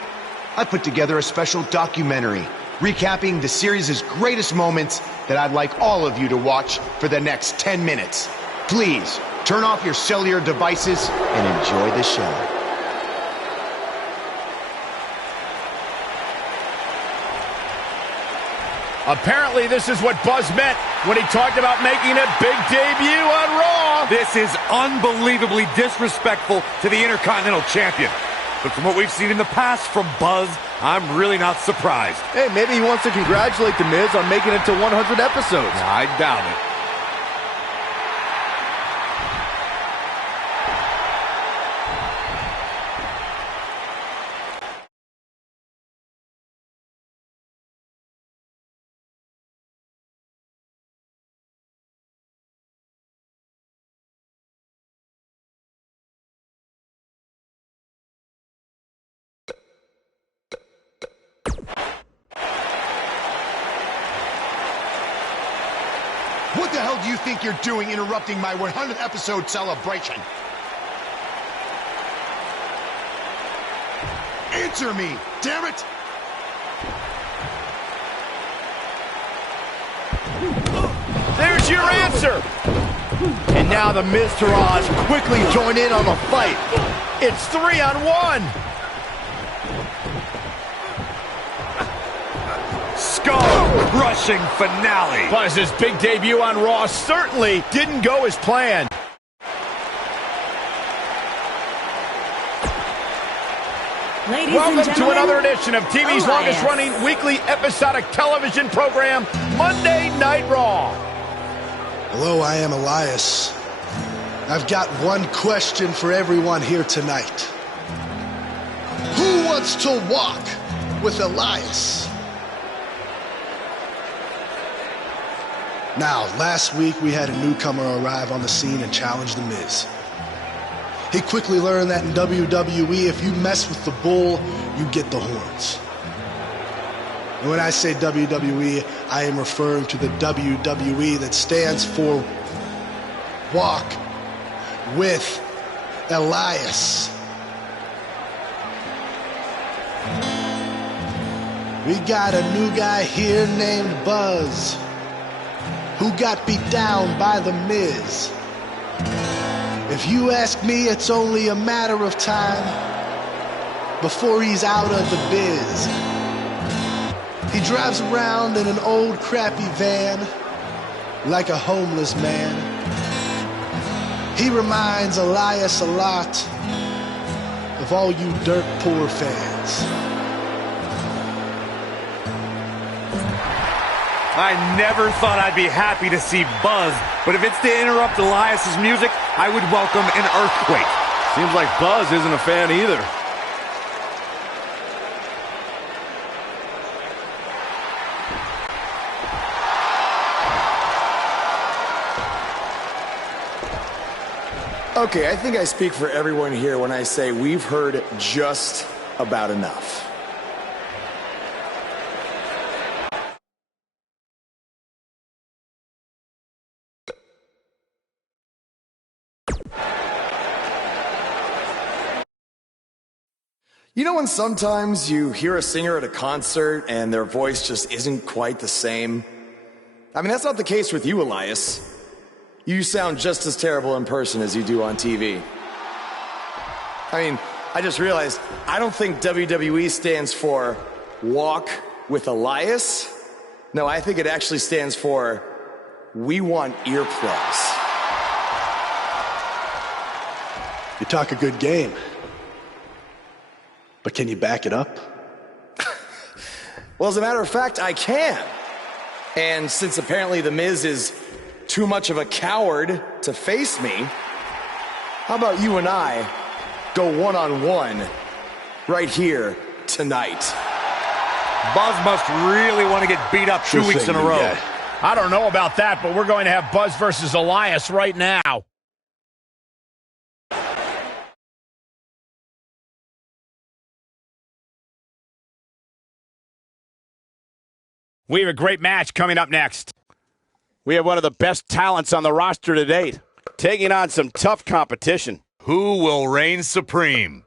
I put together a special documentary recapping the series' greatest moments that I'd like all of you to watch for the next 10 minutes. Please, turn off your cellular devices and enjoy the show. Apparently, this is what Buzz meant when he talked about making a big debut on Raw. This is unbelievably disrespectful to the Intercontinental Champion. But from what we've seen in the past from Buzz, I'm really not surprised. Hey, maybe he wants to congratulate The Miz on making it to 100 episodes. I doubt it. What the hell do you think you're doing interrupting my 100th episode celebration? Answer me, damn it! There's your answer. And now the Miz Taraj quickly join in on the fight. It's 3-on-1. Skull-crushing finale. Buzz's big debut on Raw certainly didn't go as planned. Ladies Welcome and to gentlemen, another edition of TV's Elias. longest-running weekly episodic television program, Monday Night Raw. Hello, I am Elias. I've got one question for everyone here tonight. Who wants to walk with Elias? Now, last week we had a newcomer arrive on the scene and challenge The Miz. He quickly learned that in WWE, if you mess with the bull, you get the horns. And when I say WWE, I am referring to the WWE that stands for Walk with Elias. We got a new guy here named Buzz, who got beat down by The Miz. If you ask me, it's only a matter of time before he's out of the biz. He drives around in an old crappy van like a homeless man. He reminds Elias a lot of all you dirt poor fans. I never thought I'd be happy to see Buzz, but if it's to interrupt Elias's music, I would welcome an earthquake. Seems like Buzz isn't a fan either. Okay, I think I speak for everyone here when I say we've heard just about enough. You know when sometimes you hear a singer at a concert and their voice just isn't quite the same? I mean, that's not the case with you, Elias. You sound just as terrible in person as you do on TV. I mean, I just realized, I don't think WWE stands for Walk with Elias. No, I think it actually stands for We Want Earplugs. You talk a good game, but can you back it up? Well, as a matter of fact, I can. And since apparently The Miz is too much of a coward to face me, how about you and I go one-on-one right here tonight? Buzz must really want to get beat up 2 weeks in a row. I don't know about that, but we're going to have Buzz versus Elias right now. We have a great match coming up next. We have one of the best talents on the roster to date, taking on some tough competition. Who will reign supreme?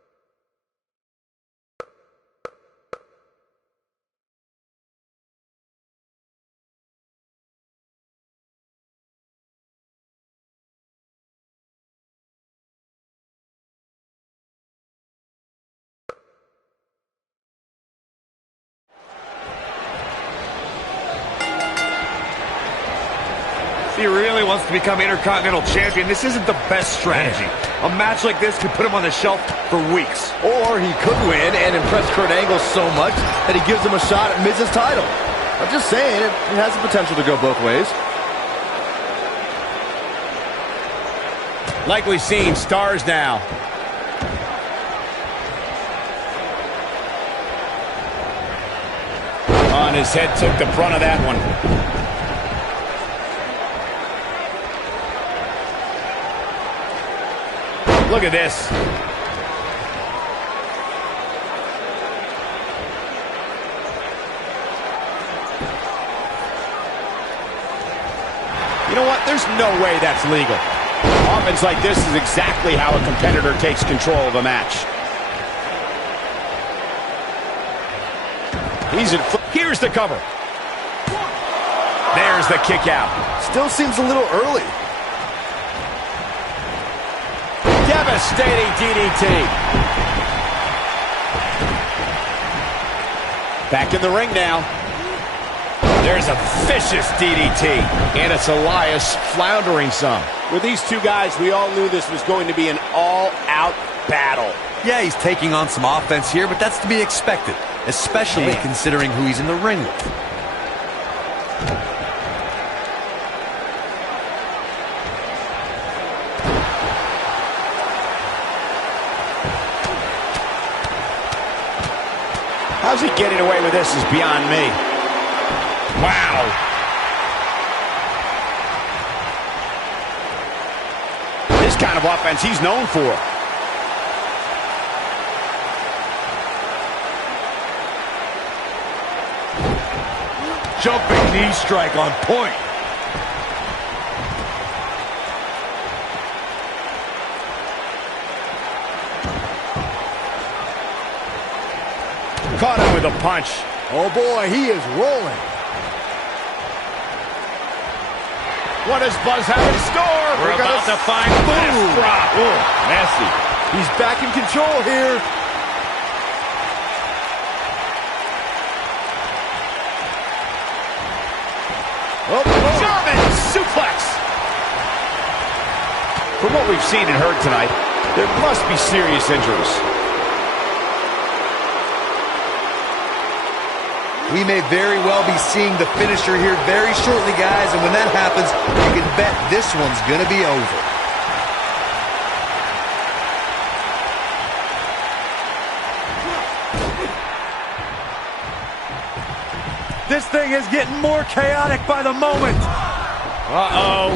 He really wants to become Intercontinental Champion. This isn't the best strategy. A match like this could put him on the shelf for weeks. Or he could win and impress Kurt Angle so much that he gives him a shot at Miz's title. I'm just saying, it has the potential to go both ways. Like we've seen, stars now. On his head took the brunt of that one. Look at this. You know what? There's no way that's legal. Offense like this is exactly how a competitor takes control of a match. Here's the cover. There's the kick out. Still seems a little early. Devastating DDT. Back in the ring now. There's a vicious DDT. And it's Elias floundering some. With these two guys, we all knew this was going to be an all-out battle. Yeah, he's taking on some offense here, but that's to be expected, especially considering who he's in the ring with. How's he getting away with this is beyond me. Wow. This kind of offense he's known for. Jumping knee strike on point. Caught him with a punch. Oh boy, he is rolling. What does Buzz have in store? We're about to find the best drop. Ooh, messy. He's back in control here. German suplex. From what we've seen and heard tonight, there must be serious injuries. We may very well be seeing the finisher here very shortly, guys, and when that happens, you can bet this one's going to be over. This thing is getting more chaotic by the moment. Uh-oh.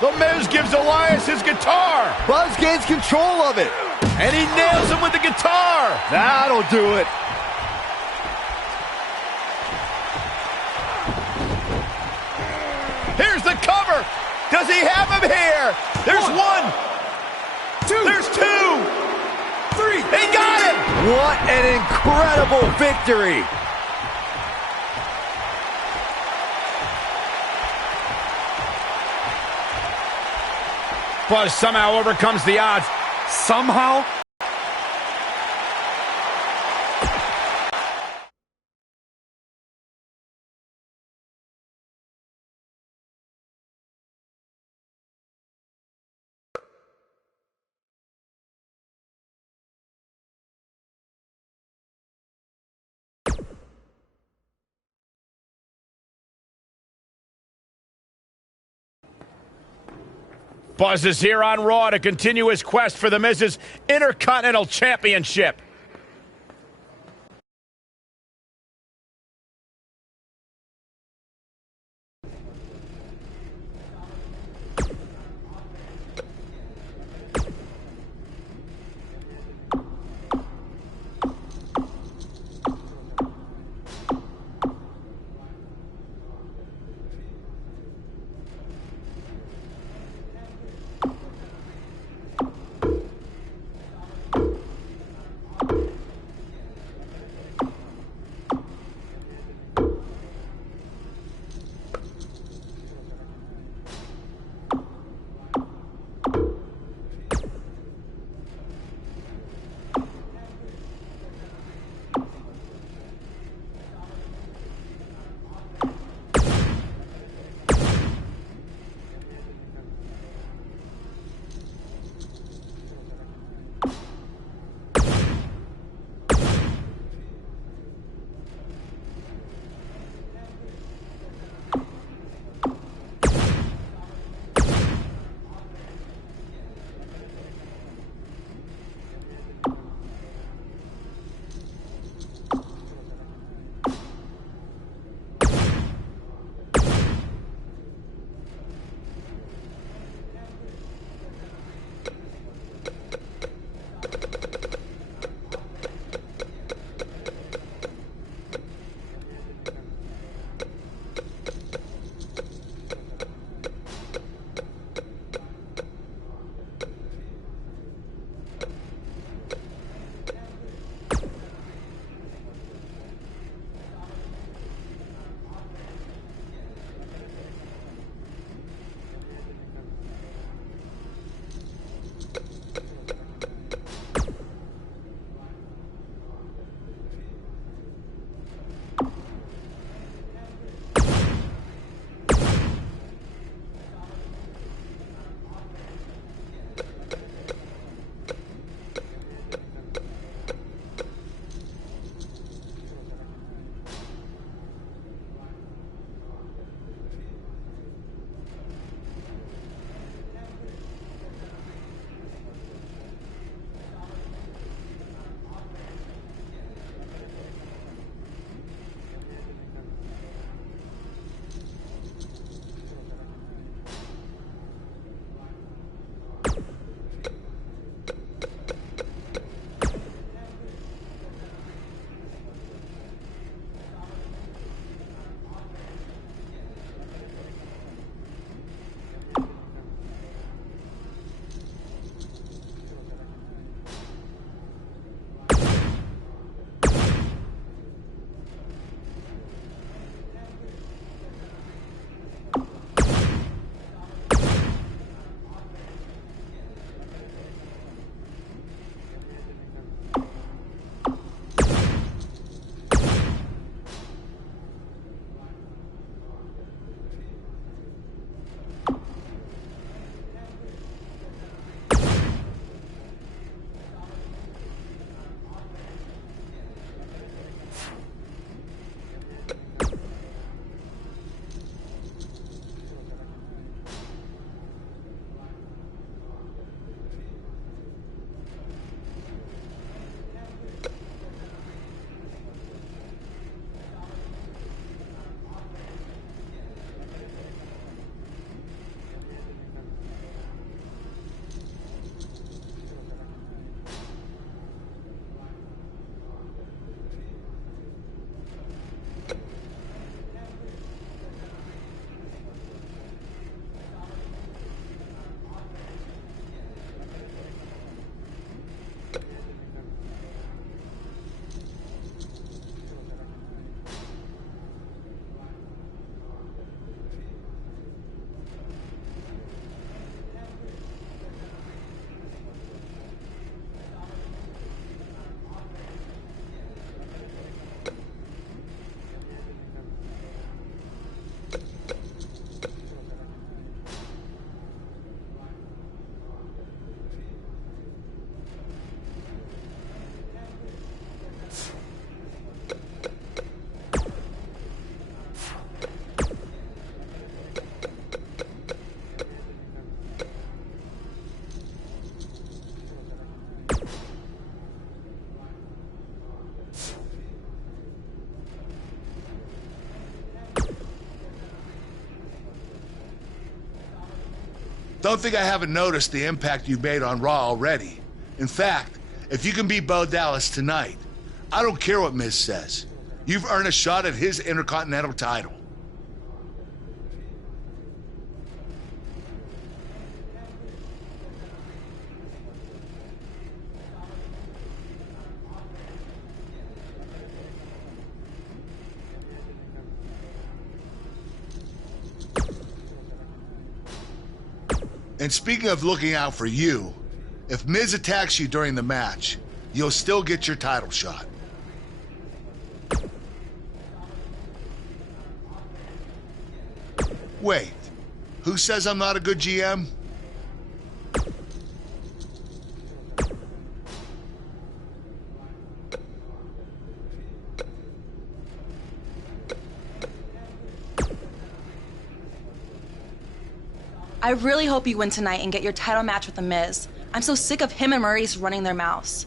The Miz gives Elias his guitar. Buzz gains control of it. And he nails him with the guitar. That'll do it. Here's the cover. Does he have him here? There's one. Two. There's two. Three. He got him. What an incredible victory. Buzz somehow overcomes the odds. Somehow? Buzz is here on Raw to continue his quest for the Miz's Intercontinental Championship. Don't think I haven't noticed the impact you've made on Raw already. In fact, if you can beat Bo Dallas tonight, I don't care what Miz says. You've earned a shot at his Intercontinental title. And speaking of looking out for you, if Miz attacks you during the match, you'll still get your title shot. Wait, who says I'm not a good GM? I really hope you win tonight and get your title match with The Miz. I'm so sick of him and Maurice running their mouths.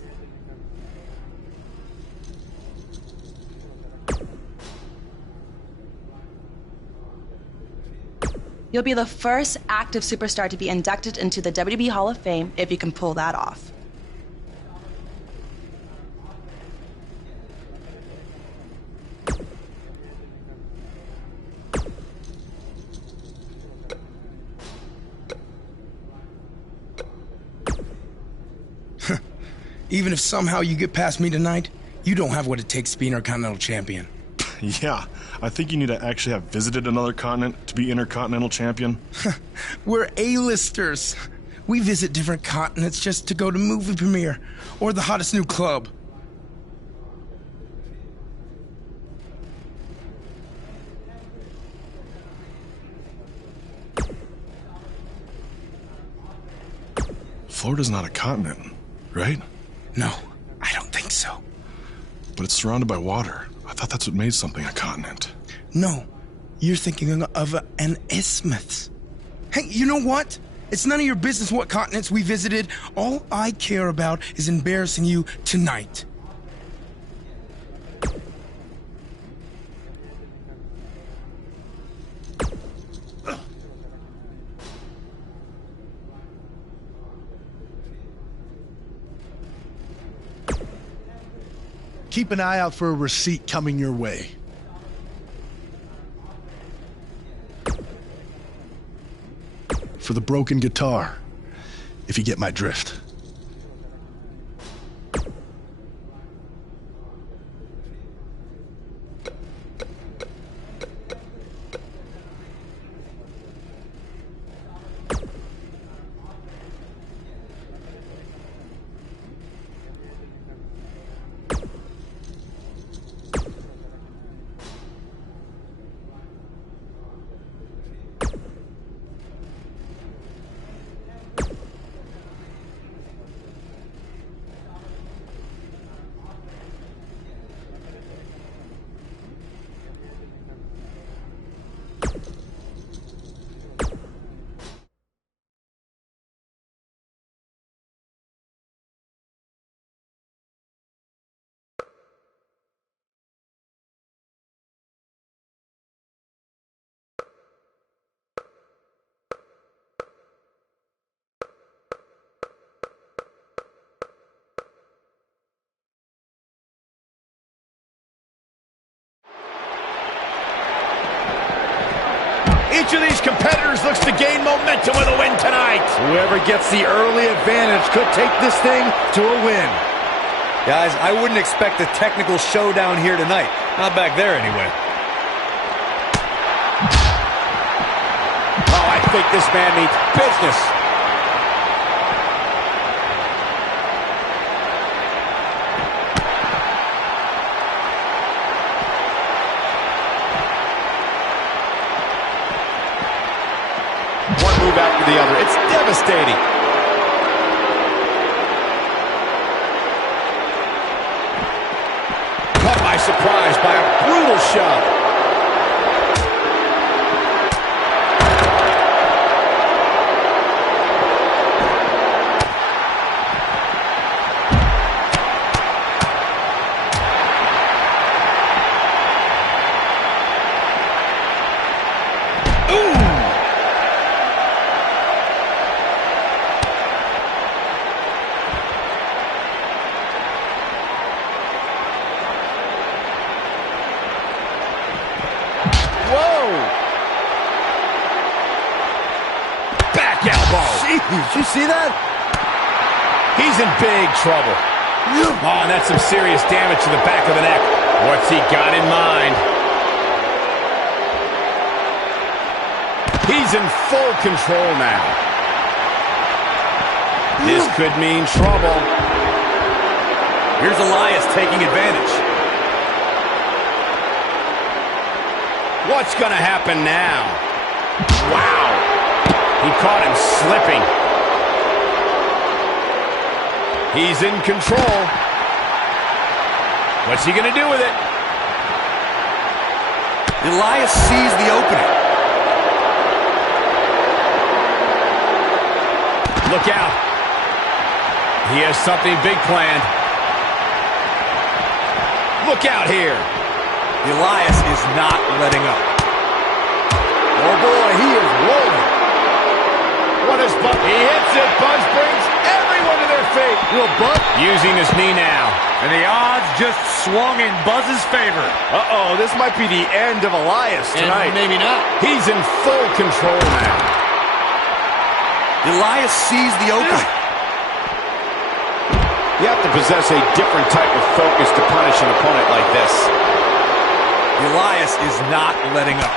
You'll be the first active superstar to be inducted into the WWE Hall of Fame if you can pull that off. Even if somehow you get past me tonight, you don't have what it takes to be Intercontinental Champion. Yeah, I think you need to actually have visited another continent to be Intercontinental Champion. We're A-listers. We visit different continents just to go to movie premiere or the hottest new club. Florida's not a continent, right? No, I don't think so. But it's surrounded by water. I thought that's what made something a continent. No, you're thinking of an isthmus. Hey, you know what? It's none of your business what continents we visited. All I care about is embarrassing you tonight. Keep an eye out for a receipt coming your way. For the broken guitar, if you get my drift. Each of these competitors looks to gain momentum with a win tonight. Whoever gets the early advantage could take this thing to a win. Guys, I wouldn't expect a technical showdown here tonight. Not back there, anyway. Oh, I think this man means business. One move after the other. It's devastating. Caught by surprise by a brutal shove. back elbow. Jeez, did you see that? He's in big trouble. Oh, and that's some serious damage to the back of the neck. What's he got in mind? He's in full control now. This could mean trouble. Here's Elias taking advantage. What's going to happen now? Wow. He caught him slipping. He's in control. What's he going to do with it? Elias sees the opening. Look out. He has something big planned. Look out here. Elias is not letting up. Oh boy, he is rolling. What is Buzz? He hits it. Buzz brings everyone to their feet. Buzz using his knee now. And the odds just swung in Buzz's favor. Uh-oh, this might be the end of Elias tonight. And maybe not. He's in full control now. Elias sees the opening. You have to possess a different type of focus to punish an opponent like this. Elias is not letting up.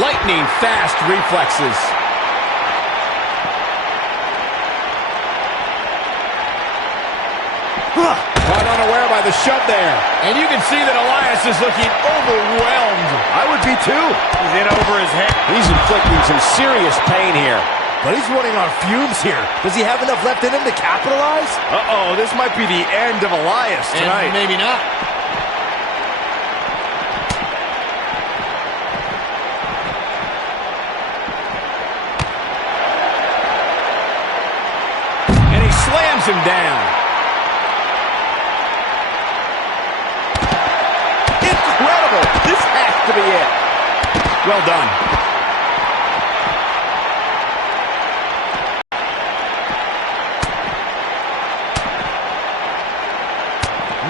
Lightning fast reflexes. Caught unaware by the shove there. And you can see that Elias is looking overwhelmed. I would be too. He's in over his head. He's inflicting some serious pain here. But he's running on fumes here. Does he have enough left in him to capitalize? Uh-oh, this might be the end of Elias tonight. And maybe not. And he slams him down. Incredible. This has to be it. Well done.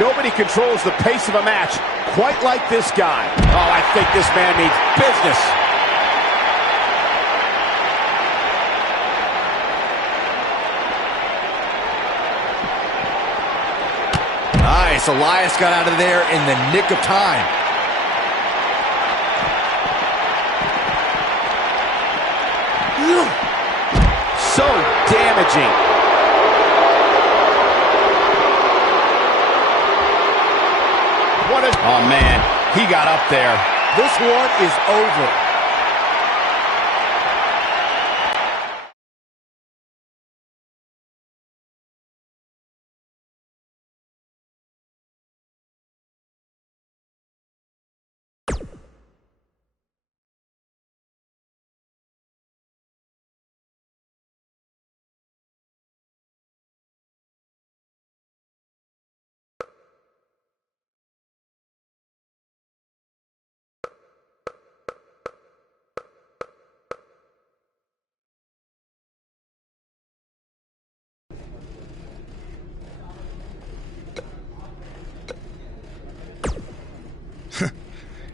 Nobody controls the pace of a match quite like this guy. Oh, I think this man means business. Nice. Elias got out of there in the nick of time. So damaging. Oh, man, he got up there. This one is over.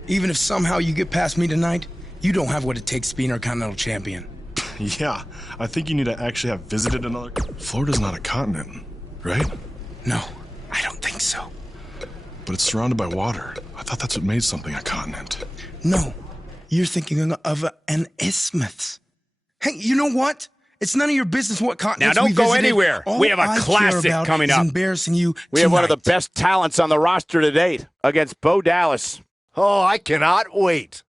Even if somehow you get past me tonight, you don't have what it takes to be Intercontinental Champion. Yeah, I think you need to actually have visited another... Florida's not a continent, right? No, I don't think so. But it's surrounded by water. I thought that's what made something a continent. No, you're thinking of an isthmus. Hey, you know what? It's none of your business what continents Now we don't go visited. anywhere. All We have a I classic care about coming is up. Embarrassing you We have one of the tonight. best talents on the roster to date against Bo Dallas. Oh, I cannot wait.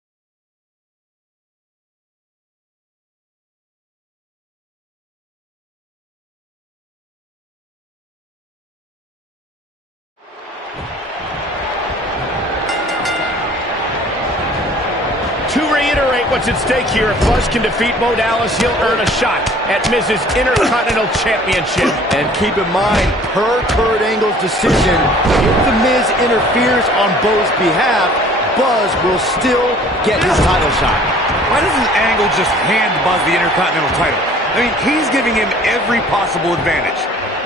To reiterate what's at stake here, if Buzz can defeat Bo Dallas, he'll earn a shot at Miz's Intercontinental Championship. And keep in mind, per Kurt Angle's decision, if The Miz interferes on Bo's behalf, Buzz will still get his title shot. Why doesn't Angle just hand Buzz the Intercontinental title? I mean, he's giving him every possible advantage.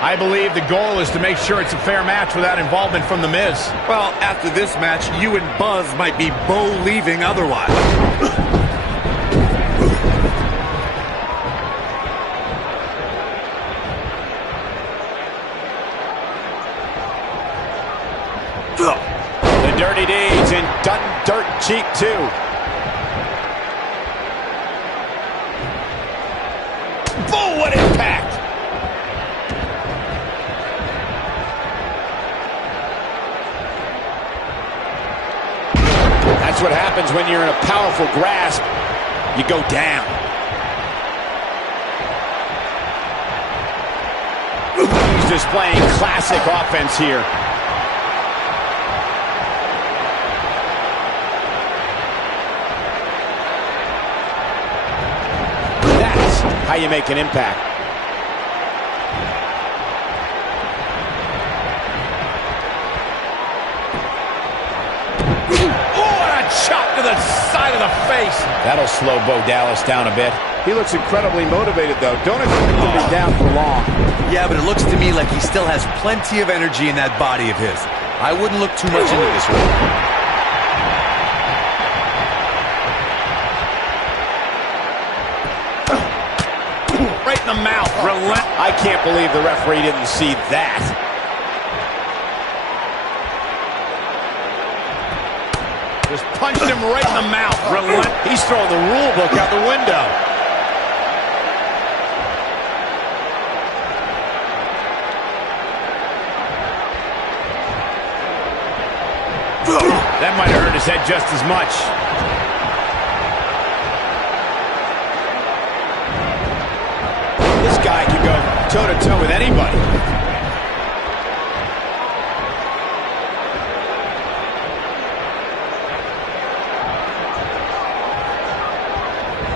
I believe the goal is to make sure it's a fair match without involvement from The Miz. Well, after this match, you and Buzz might be leaving otherwise. The Dirty Deeds and done dirt cheap, too. Oh, what impact! That's what happens when you're in a powerful grasp. You go down. He's displaying classic offense here. That's how you make an impact. Chop to the side of the face. That'll slow Bo Dallas down a bit. He looks incredibly motivated, though. Don't expect him to be down for long. Yeah, but it looks to me like he still has plenty of energy in that body of his. I wouldn't look too much into this one. Right in the mouth. I can't believe the referee didn't see that. Just punched him right in the mouth. He's throwing the rule book out the window. That might have hurt his head just as much. This guy can go toe-to-toe with anybody.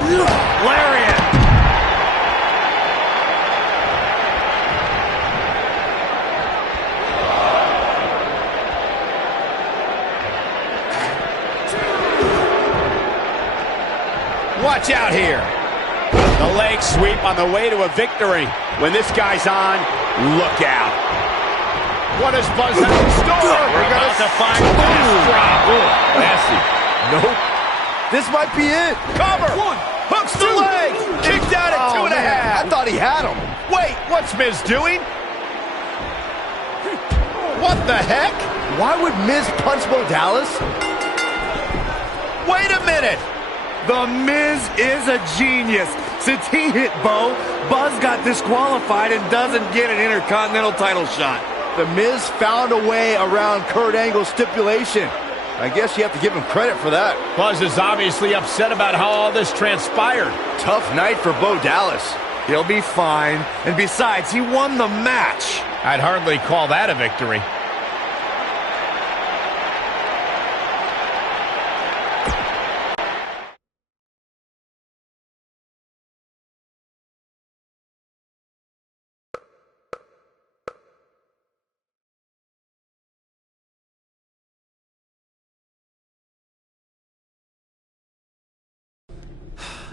Lariat! Watch out here. The leg sweep on the way to a victory. When this guy's on, look out. What does Buzz have in store? We're about to find Nasty. Nope. This might be it. Cover. Hooks the leg. Kicked out at 2.5. I thought he had him. Wait, what's Miz doing? What the heck? Why would Miz punch Bo Dallas? Wait a minute. The Miz is a genius. Since he hit Bo, Buzz got disqualified and doesn't get an Intercontinental title shot. The Miz found a way around Kurt Angle's stipulation. I guess you have to give him credit for that. Buzz is obviously upset about how all this transpired. Tough night for Bo Dallas. He'll be fine. And besides, he won the match. I'd hardly call that a victory.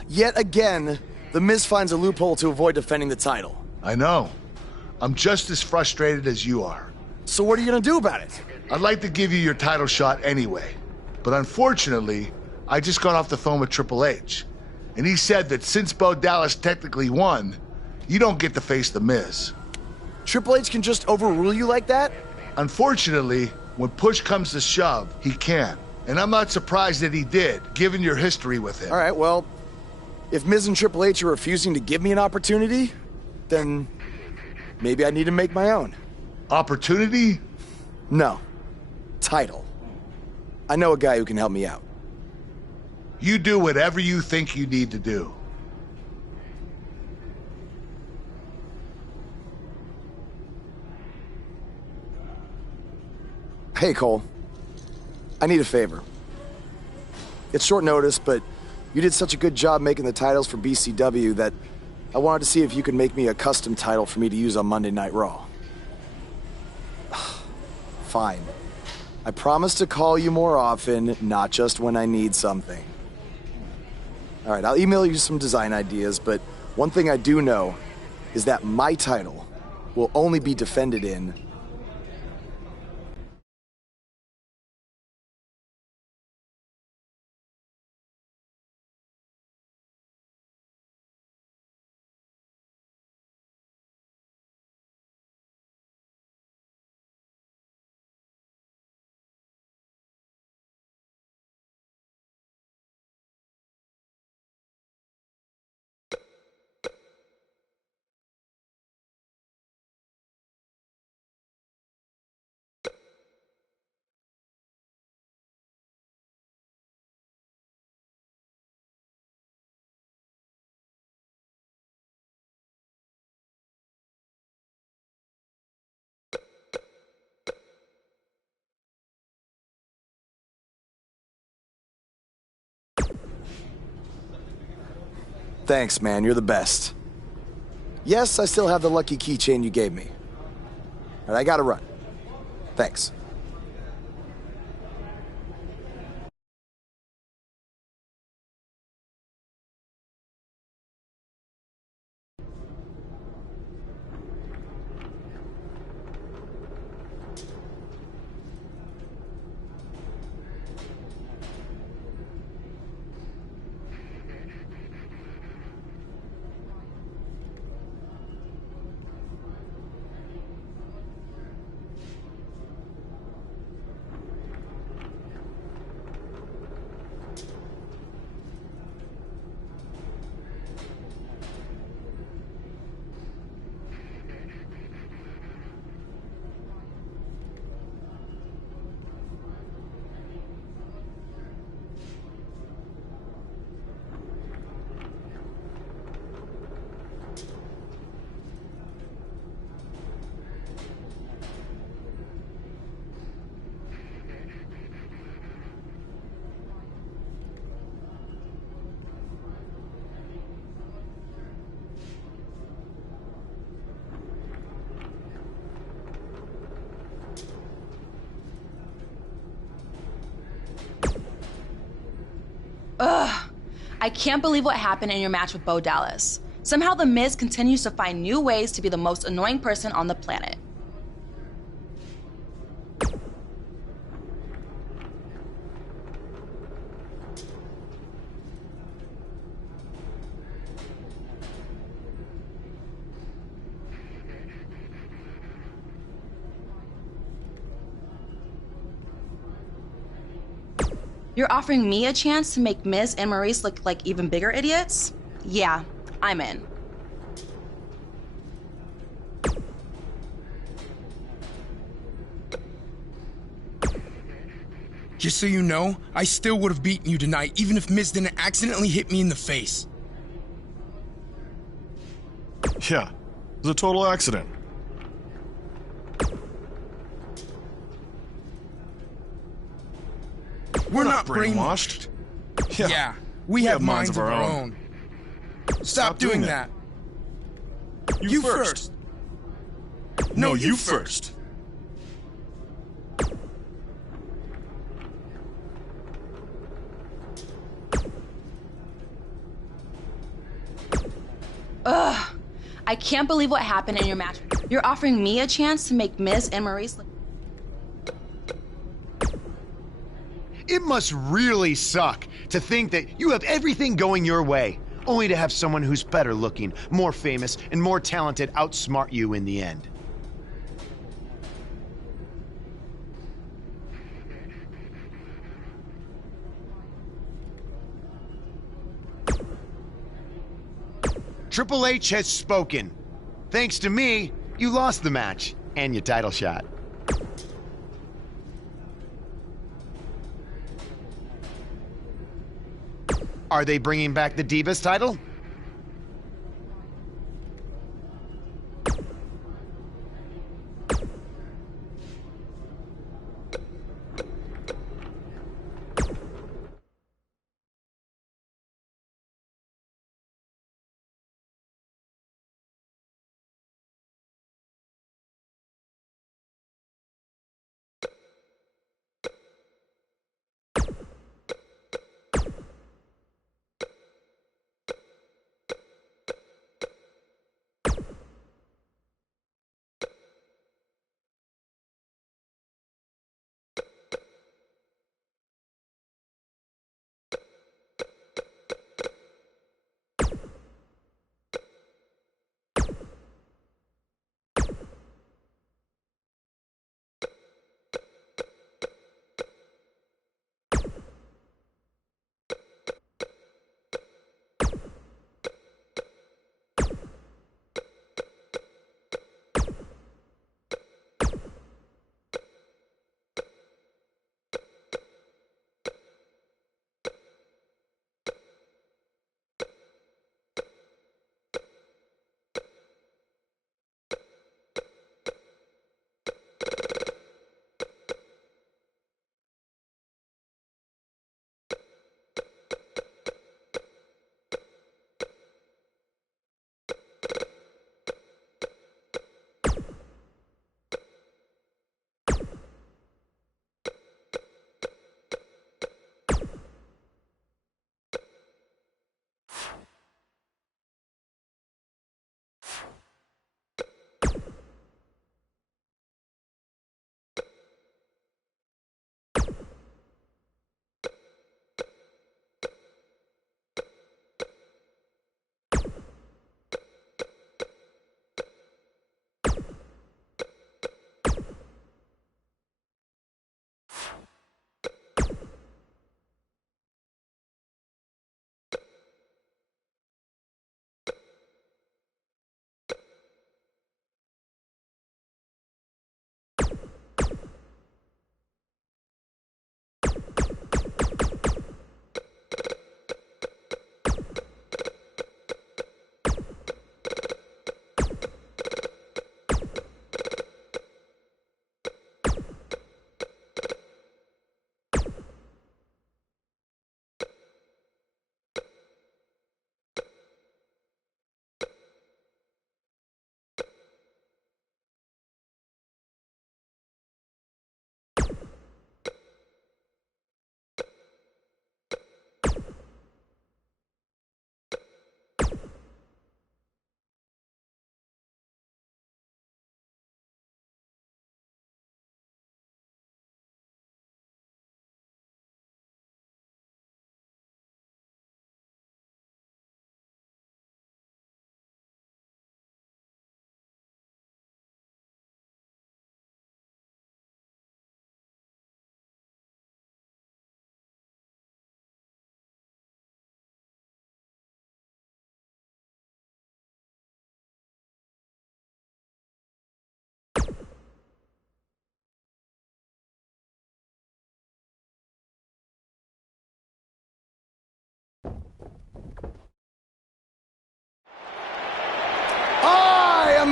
Yet again, The Miz finds a loophole to avoid defending the title. I know. I'm just as frustrated as you are. So what are you gonna do about it? I'd like to give you your title shot anyway. But unfortunately, I just got off the phone with Triple H. And he said that since Bo Dallas technically won, you don't get to face The Miz. Triple H can just overrule you like that? Unfortunately, when push comes to shove, he can. And I'm not surprised that he did, given your history with him. All right, well, if Miz and Triple H are refusing to give me an opportunity, then maybe I need to make my own. Opportunity? No. Title. I know a guy who can help me out. You do whatever you think you need to do. Hey, Cole. I need a favor. It's short notice, but you did such a good job making the titles for BCW that I wanted to see if you could make me a custom title for me to use on Monday Night Raw. Fine. I promise to call you more often, not just when I need something. All right, I'll email you some design ideas, but one thing I do know is that my title will only be defended in Thanks, man. You're the best. Yes, I still have the lucky keychain you gave me. But I gotta run. Thanks. Ugh. I can't believe what happened in your match with Bo Dallas. Somehow The Miz continues to find new ways to be the most annoying person on the planet. You're offering me a chance to make Miz and Maurice look like even bigger idiots? Yeah, I'm in. Just so you know, I still would have beaten you tonight, even if Miz didn't accidentally hit me in the face. Yeah, it was a total accident. We're not brainwashed. Yeah, we have minds of our own. Stop doing that. You first. No, you first. Ugh. I can't believe what happened in your match. You're offering me a chance to make Miz and Maurice look... It must really suck to think that you have everything going your way, only to have someone who's better looking, more famous, and more talented outsmart you in the end. Triple H has spoken. Thanks to me, you lost the match and your title shot. Are they bringing back the Divas title?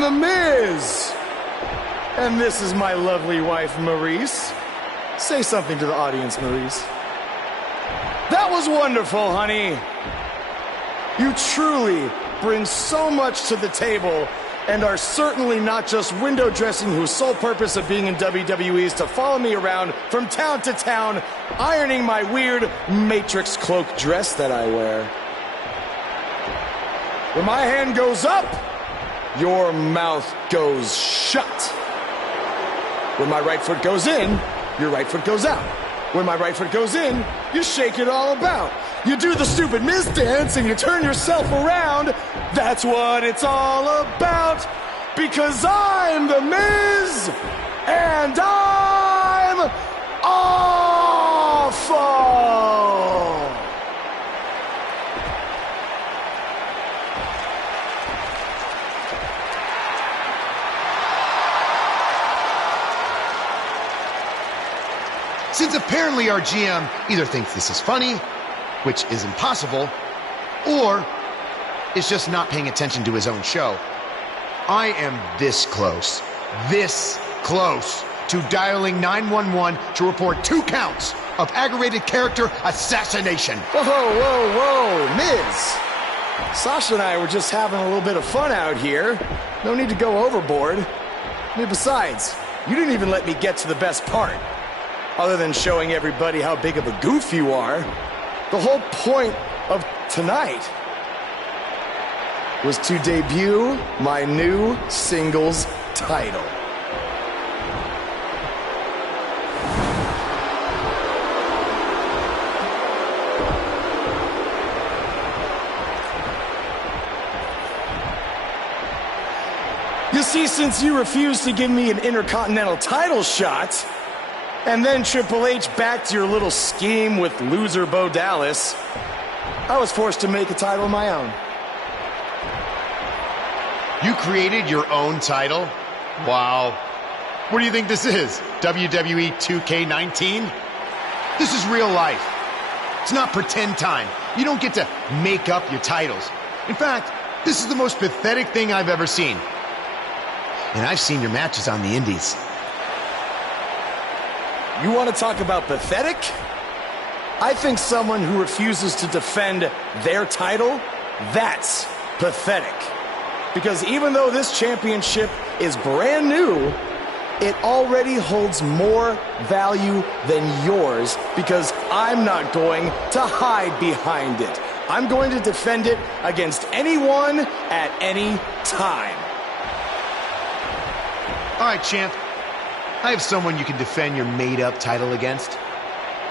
The Miz. And this is my lovely wife, Maurice. Say something to the audience, Maurice. That was wonderful, honey. You truly bring so much to the table and are certainly not just window dressing whose sole purpose of being in WWE is to follow me around from town to town, ironing my weird Matrix cloak dress that I wear. When my hand goes up, your mouth goes shut. When my right foot goes in, your right foot goes out. When my right foot goes in, you shake it all about. You do the stupid Miz dance and you turn yourself around. That's what it's all about. Because I'm the Miz and I'm awful. Since apparently our GM either thinks this is funny, which is impossible, or is just not paying attention to his own show, I am this close to dialing 911 to report 2 counts of aggravated character assassination. Whoa, Miz. Sasha and I were just having a little bit of fun out here. No need to go overboard. Besides, you didn't even let me get to the best part. Other than showing everybody how big of a goof you are, the whole point of tonight was to debut my new singles title. You see, since you refused to give me an Intercontinental title shot, and then Triple H backed your little scheme with loser Bo Dallas, I was forced to make a title of my own. You created your own title? Wow. What do you think this is? wWE2K19? This is real life. It's not pretend time. You don't get to make up your titles. In fact, this is the most pathetic thing I've ever seen. And I've seen your matches on the indies. You want to talk about pathetic? I think someone who refuses to defend their title, that's pathetic. Because even though this championship is brand new, it already holds more value than yours because I'm not going to hide behind it. I'm going to defend it against anyone at any time. All right, champ. I have someone you can defend your made-up title against.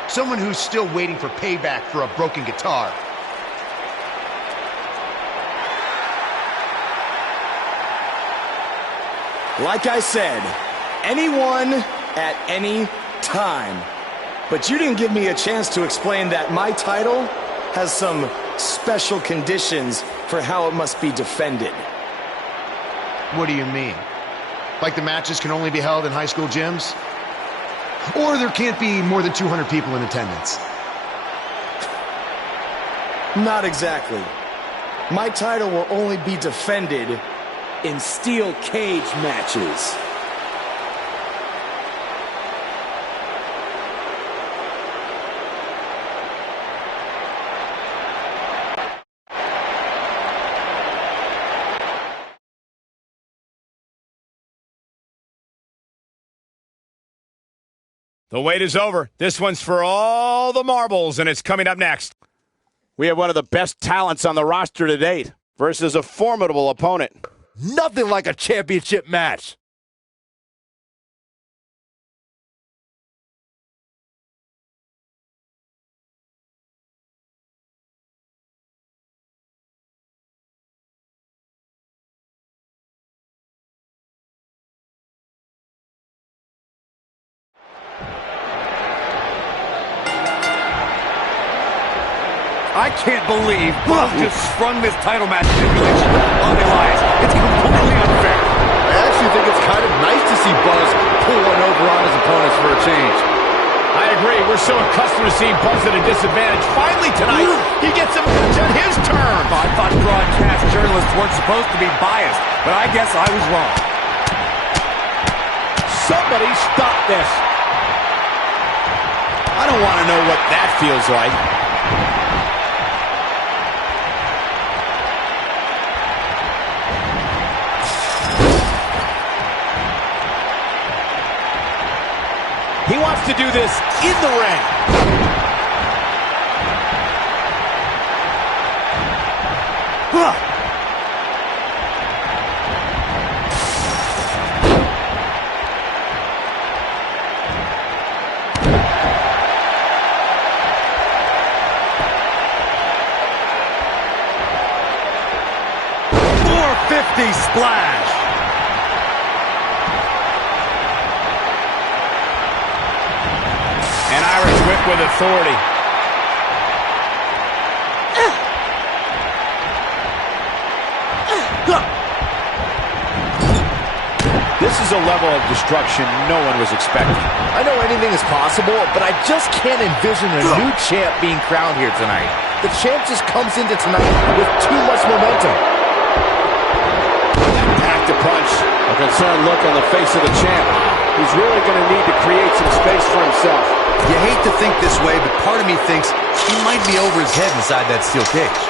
Someone who's still waiting for payback for a broken guitar. Like I said, anyone at any time. But you didn't give me a chance to explain that my title has some special conditions for how it must be defended. What do you mean? Like the matches can only be held in high school gyms? Or there can't be more than 200 people in attendance? Not exactly. My title will only be defended in steel cage matches. The wait is over. This one's for all the marbles, and it's coming up next. We have one of the best talents on the roster to date versus a formidable opponent. Nothing like a championship match. I can't believe Bob just sprung this title match stipulation on Elias. It's completely unfair. I actually think it's kind of nice to see Buzz pull one over on his opponents for a change. I agree. We're so accustomed to seeing Buzz at a disadvantage. Finally tonight, he gets a match on his turn. I thought broadcast journalists weren't supposed to be biased, but I guess I was wrong. Somebody stop this. I don't want to know what that feels like. He wants to do this in the ring. Splash. An Irish whip with authority. This is a level of destruction no one was expecting. I know anything is possible, but I just can't envision a new champ being crowned here tonight. The champ just comes into tonight with too much momentum. Back to punch. A concerned look on the face of the champ. He's really going to need to create some space for himself. You hate to think this way, but part of me thinks he might be over his head inside that steel cage.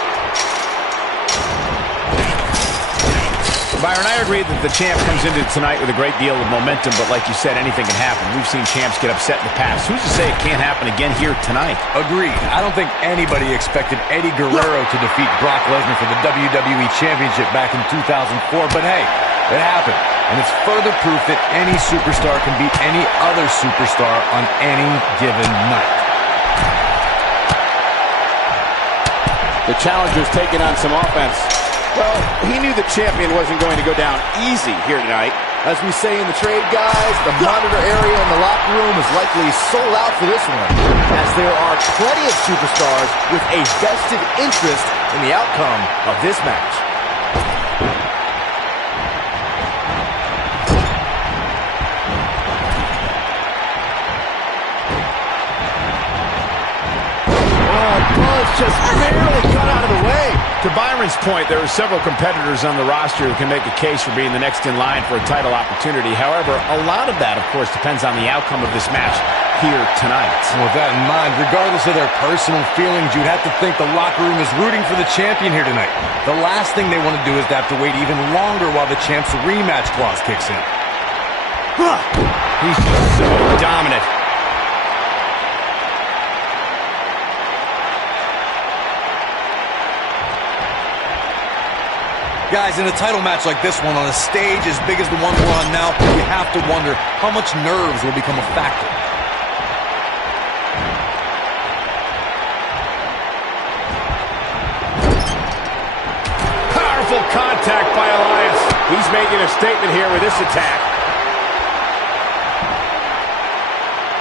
Byron, I agree that the champ comes into tonight with a great deal of momentum, but like you said, anything can happen. We've seen champs get upset in the past. Who's to say it can't happen again here tonight? Agreed. I don't think anybody expected Eddie Guerrero to defeat Brock Lesnar for the WWE Championship back in 2004, but hey, it happened. And it's further proof that any superstar can beat any other superstar on any given night. The challenger's taking on some offense. Well, he knew the champion wasn't going to go down easy here tonight. As we say in the trade, guys, the monitor area in the locker room is likely sold out for this one, as there are plenty of superstars with a vested interest in the outcome of this match. Just barely got out of the way. To Byron's point, there are several competitors on the roster who can make a case for being the next in line for a title opportunity. However, a lot of that, of course, depends on the outcome of this match here tonight. With that in mind, regardless of their personal feelings, you'd have to think the locker room is rooting for the champion here tonight. The last thing they want to do is to have to wait even longer while the champ's rematch clause kicks in. He's just so dominant. Guys, in a title match like this one, on a stage as big as the one we're on now, you have to wonder how much nerves will become a factor. Powerful contact by Elias. He's making a statement here with this attack.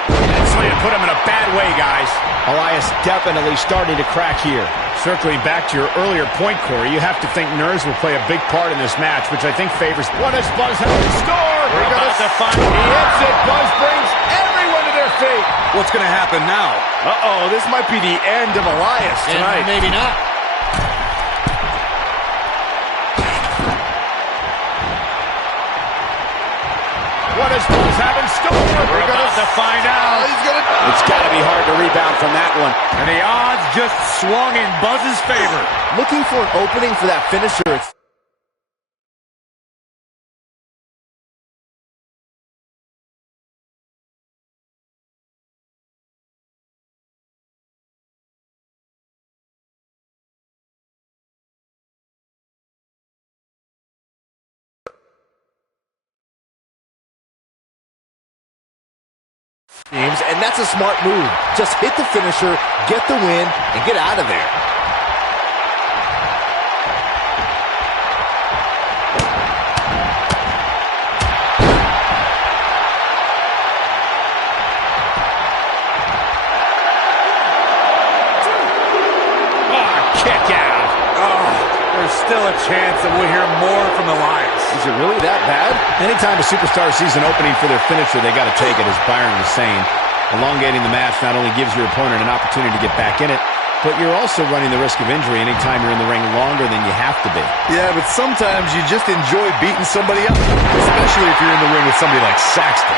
That slam put him in a bad way, guys. Elias definitely starting to crack here. Circling back to your earlier point, Corey, you have to think nerves will play a big part in this match, which I think favors. What does Buzz have to score? We're about to find. He hits it. Buzz brings everyone to their feet. What's going to happen now? Uh-oh, this might be the end of Elias tonight. And maybe not. What does Buzz have in store? We're about to find out. It's got to be hard to rebound from that one. And the odds just swung in Buzz's favor. Looking for an opening for that finisher. And that's a smart move. Just hit the finisher, get the win, and get out of there. Kick out. Oh, there's still a chance that we'll hear more from Elias. Is it really that bad? Anytime a superstar sees an opening for their finisher, they got to take it, as Byron was saying. Elongating the match not only gives your opponent an opportunity to get back in it, but you're also running the risk of injury anytime you're in the ring longer than you have to be. Yeah, but sometimes you just enjoy beating somebody up, especially if you're in the ring with somebody like Saxton.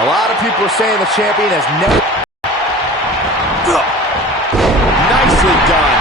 A lot of people are saying the champion has never... Nicely done.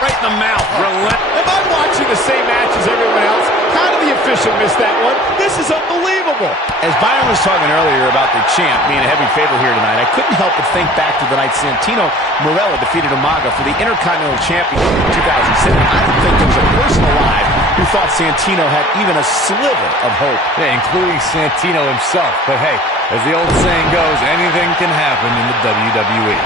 Right in the mouth. Am I watching the same match as everyone else? How did the official miss that one? This is unbelievable. As Byron was talking earlier about the champ being a heavy favorite here tonight, I couldn't help but think back to the night Santino Marella defeated Umaga for the Intercontinental Championship in 2007. I don't think there was a person alive who thought Santino had even a sliver of hope. Yeah, including Santino himself. But hey, as the old saying goes, anything can happen in the WWE.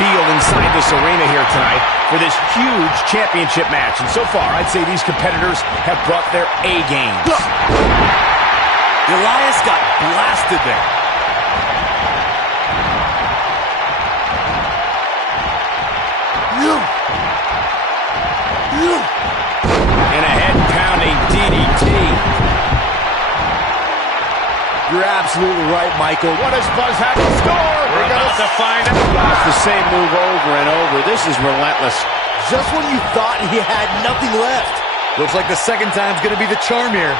Field inside this arena here tonight for this huge championship match. And so far, I'd say these competitors have brought their A game. Elias got blasted there. And a head-pounding DDT. You're absolutely right, Michael. What does Buzz have in store? We're about to find out. It's the same move over and over. This is relentless. Just when you thought he had nothing left. Looks like the second time's going to be the charm here.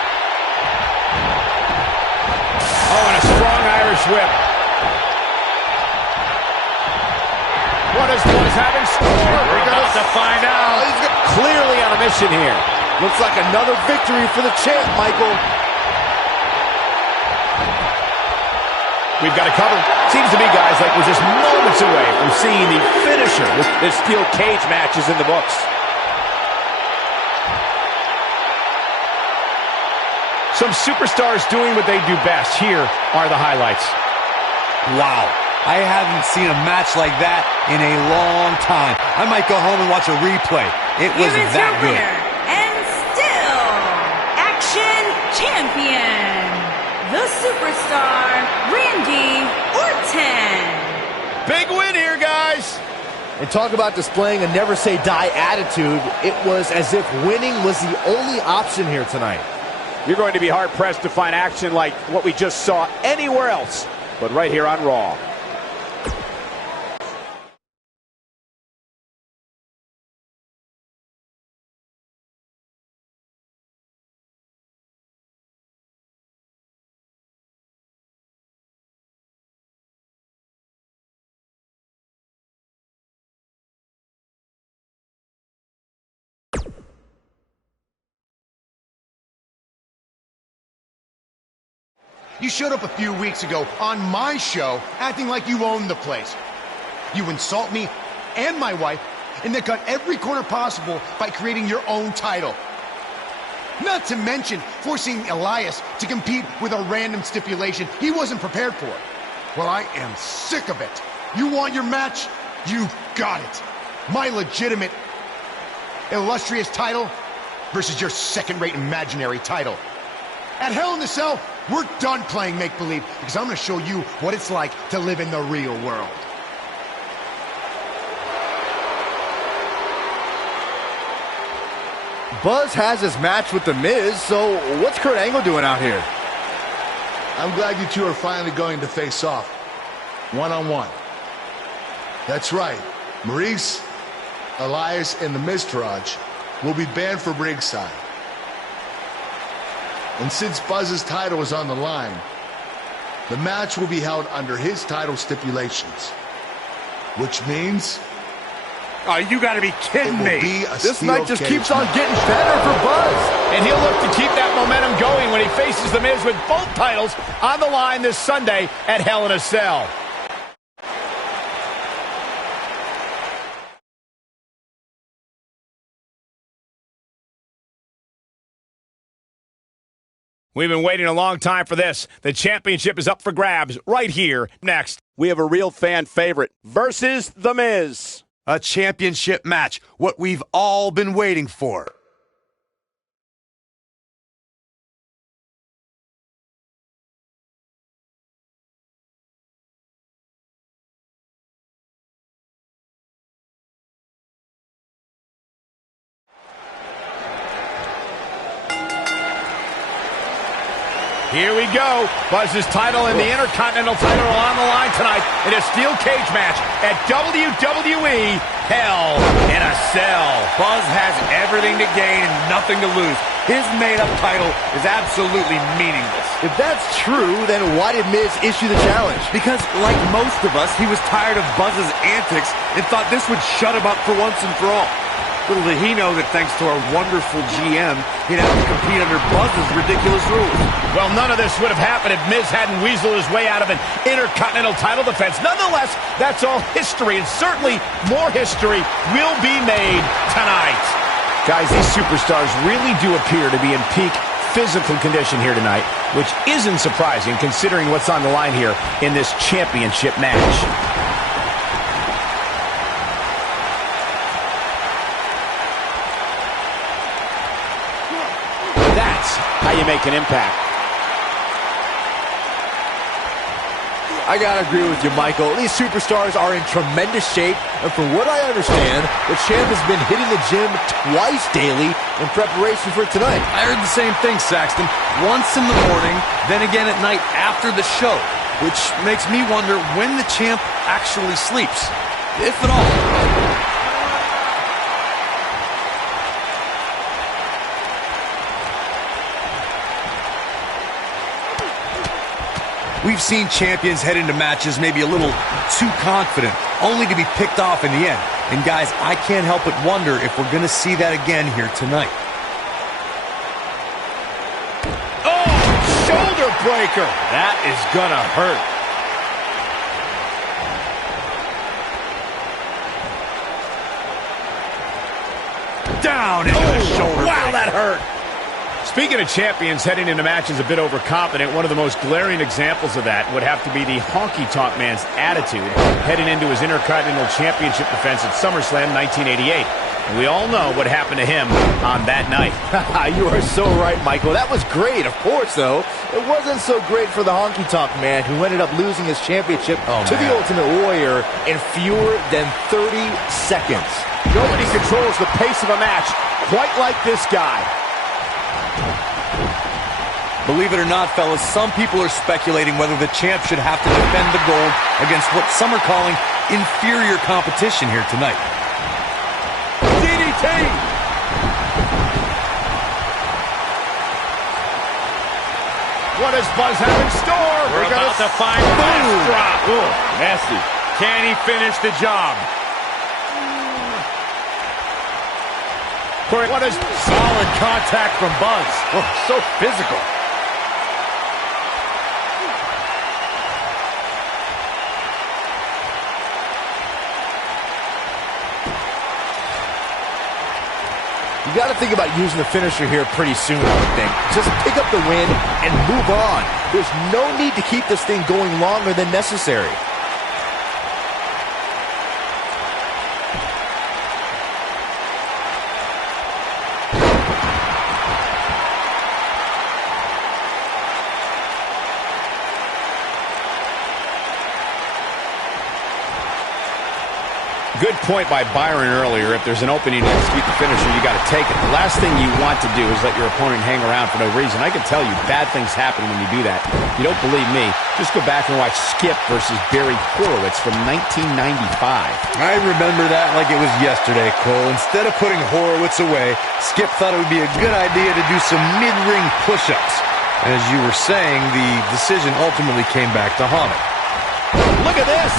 Oh, and a strong Irish whip. What does Buzz have in store? We're about to find out. He's clearly on a mission here. Looks like another victory for the champ, Michael. We've got it covered. Seems to be, guys, like we're just moments away from seeing the finisher with this steel cage matches in the books. Some superstars doing what they do best. Here are the highlights. Wow. I haven't seen a match like that in a long time. I might go home and watch a replay. It was that good. Winner, and still, Action Champion, the superstar, Randy Orton. Big win here, guys. And talk about displaying a never-say-die attitude. It was as if winning was the only option here tonight. You're going to be hard-pressed to find action like what we just saw anywhere else, but right here on Raw. You showed up a few weeks ago on my show acting like you own the place. You insult me and my wife and then cut every corner possible by creating your own title. Not to mention forcing Elias to compete with a random stipulation he wasn't prepared for. Well, I am sick of it. You want your match? You got it. My legitimate, illustrious title versus your second-rate imaginary title. At Hell in a Cell, we're done playing make-believe because I'm going to show you what it's like to live in the real world. Buzz has his match with The Miz, so what's Kurt Angle doing out here? I'm glad you two are finally going to face off. One-on-one. That's right. Maurice, Elias, and the Miztourage will be banned from ringside. And since Buzz's title is on the line, the match will be held under his title stipulations. Which means... Oh, you gotta be kidding me. This night just keeps on getting better for Buzz. And he'll look to keep that momentum going when he faces The Miz with both titles on the line this Sunday at Hell in a Cell. We've been waiting a long time for this. The championship is up for grabs right here next. we have a real fan favorite versus The Miz. A championship match, what we've all been waiting for. Here we go. Buzz's title and the Intercontinental title are on the line tonight in a steel cage match at WWE Hell in a Cell. Buzz has everything to gain and nothing to lose. His made-up title is absolutely meaningless. If that's true, then why did Miz issue the challenge? Because, like most of us, he was tired of Buzz's antics and thought this would shut him up for once and for all. Little did he know that thanks to our wonderful GM, he'd have to compete under Buzz's ridiculous rules. Well, none of this would have happened if Miz hadn't weaseled his way out of an Intercontinental title defense. Nonetheless, that's all history, and certainly more history will be made tonight. Guys, these superstars really do appear to be in peak physical condition here tonight, which isn't surprising considering what's on the line here in this championship match. That's how you make an impact. I gotta agree with you, Michael. These superstars are in tremendous shape, and from what I understand, the champ has been hitting the gym twice daily in preparation for tonight. I heard the same thing, Saxton. Once in the morning, then again at night after the show, which makes me wonder when the champ actually sleeps, if at all. We've seen champions head into matches maybe a little too confident, only to be picked off in the end. And guys, I can't help but wonder if we're going to see that again here tonight. Oh, shoulder breaker. That is going to hurt. Down into the shoulder. Wow, breaker. That hurt. Speaking of champions heading into matches a bit overconfident, one of the most glaring examples of that would have to be the honky-tonk man's attitude heading into his Intercontinental Championship defense at SummerSlam 1988. And we all know what happened to him on that night. You are so right, Michael. That was great, of course, though. It wasn't so great for the honky-tonk man who ended up losing his championship to the Ultimate Warrior in fewer than 30 seconds. Nobody controls the pace of a match quite like this guy. Believe it or not, fellas, some people are speculating whether the champ should have to defend the gold against what some are calling inferior competition here tonight. DDT! What does Buzz have in store? We're about to find the last drop. Ooh, nasty. Can he finish the job? What is solid contact from Buzz? Oh, so physical. You got to think about using the finisher here pretty soon, I would think. Just pick up the win and move on. There's no need to keep this thing going longer than necessary. Good point by Byron earlier. If there's an opening to execute the finisher, you got to take it. The last thing you want to do is let your opponent hang around for no reason. I can tell you, bad things happen when you do that. If you don't believe me, just go back and watch Skip versus Barry Horowitz from 1995. I remember that like it was yesterday, Cole. Instead of putting Horowitz away, Skip thought it would be a good idea to do some mid-ring push-ups. And as you were saying, the decision ultimately came back to haunt him. Look at this!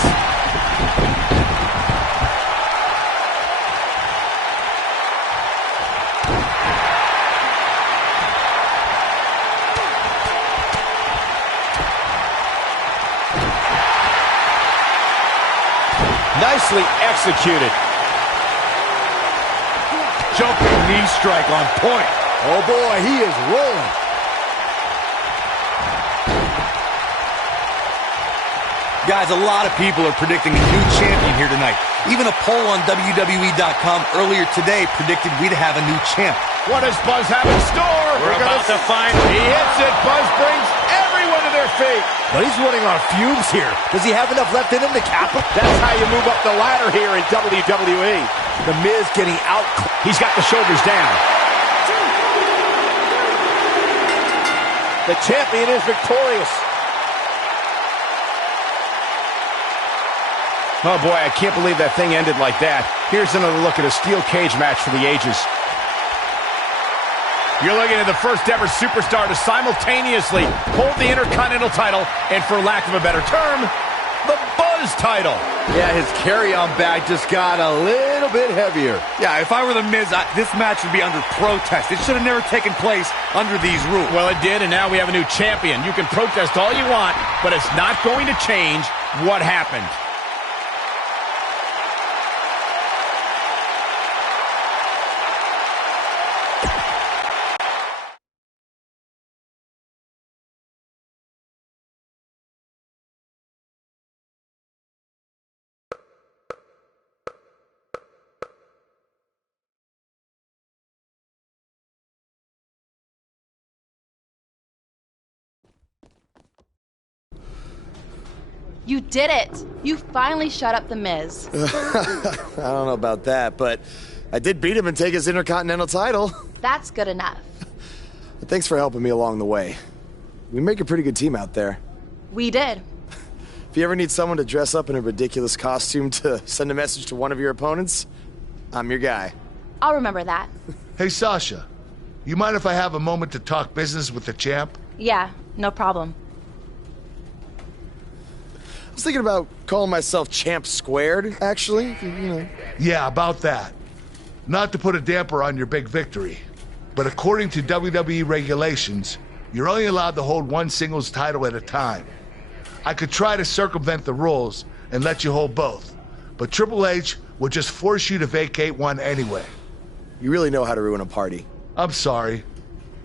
Nicely executed. Jumping knee strike on point. Oh boy, he is rolling. Guys, a lot of people are predicting a new champion here tonight. Even a poll on wWE.com earlier today predicted we'd have a new champ. What does Buzz have in store? We're about to find He hits it. Buzz brings everyone to their feet. But he's running on fumes here. Does he have enough left in him to cap him? That's how you move up the ladder here in WWE. The Miz getting out. He's got the shoulders down. The champion is victorious. Oh boy, I can't believe that thing ended like that. Here's another look at a steel cage match for the ages. You're looking at the first ever superstar to simultaneously hold the Intercontinental title and, for lack of a better term, the Buzz title. Yeah, his carry-on bag just got a little bit heavier. Yeah, if I were the Miz, this match would be under protest. It should have never taken place under these rules. Well, it did, and now we have a new champion. You can protest all you want, but it's not going to change what happened. You did it! You finally shut up the Miz. I don't know about that, but I did beat him and take his Intercontinental title. That's good enough. Thanks for helping me along the way. We make a pretty good team out there. We did. If you ever need someone to dress up in a ridiculous costume to send a message to one of your opponents, I'm your guy. I'll remember that. Hey, Sasha, you mind if I have a moment to talk business with the champ? Yeah, no problem. I was thinking about calling myself Champ Squared, actually. You know. Yeah, about that. Not to put a damper on your big victory, but according to WWE regulations, you're only allowed to hold one singles title at a time. I could try to circumvent the rules and let you hold both, but Triple H would just force you to vacate one anyway. You really know how to ruin a party. I'm sorry.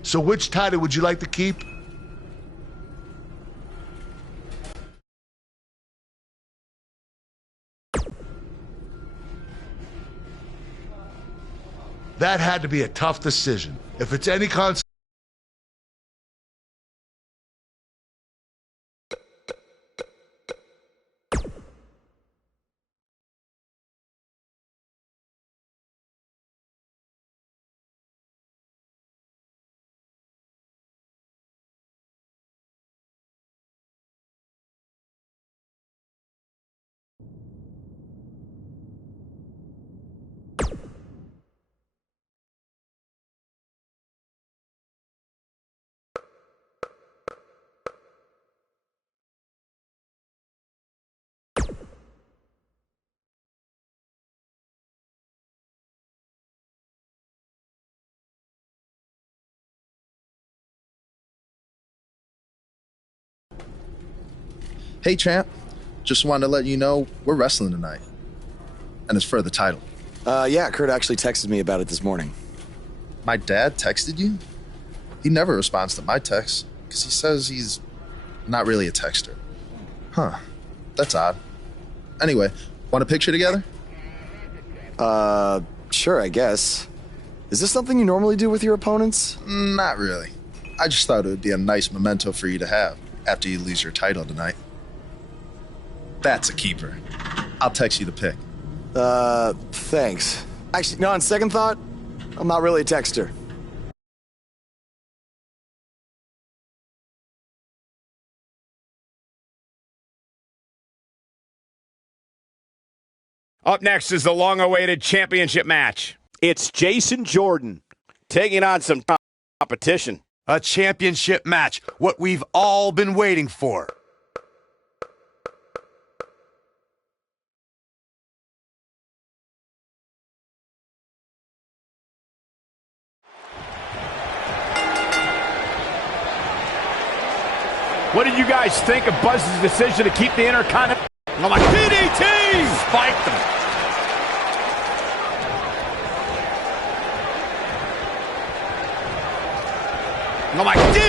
So which title would you like to keep? That had to be a tough decision. If it's any consolation. Hey, champ. Just wanted to let you know we're wrestling tonight. And it's for the title. Yeah, Kurt actually texted me about it this morning. My dad texted you? He never responds to my texts because he says he's not really a texter. Huh. That's odd. Anyway, want a picture together? Sure, I guess. Is this something you normally do with your opponents? Not really. I just thought it would be a nice memento for you to have after you lose your title tonight. That's a keeper. I'll text you the pic. Thanks. Actually, no, on second thought, I'm not really a texter. Up next is the long-awaited championship match. It's Jason Jordan taking on some competition. A championship match, what we've all been waiting for. What did you guys think of Buzz's decision to keep the Intercontinental? I'm like, DDT! Spiked them. I'm like, DDT!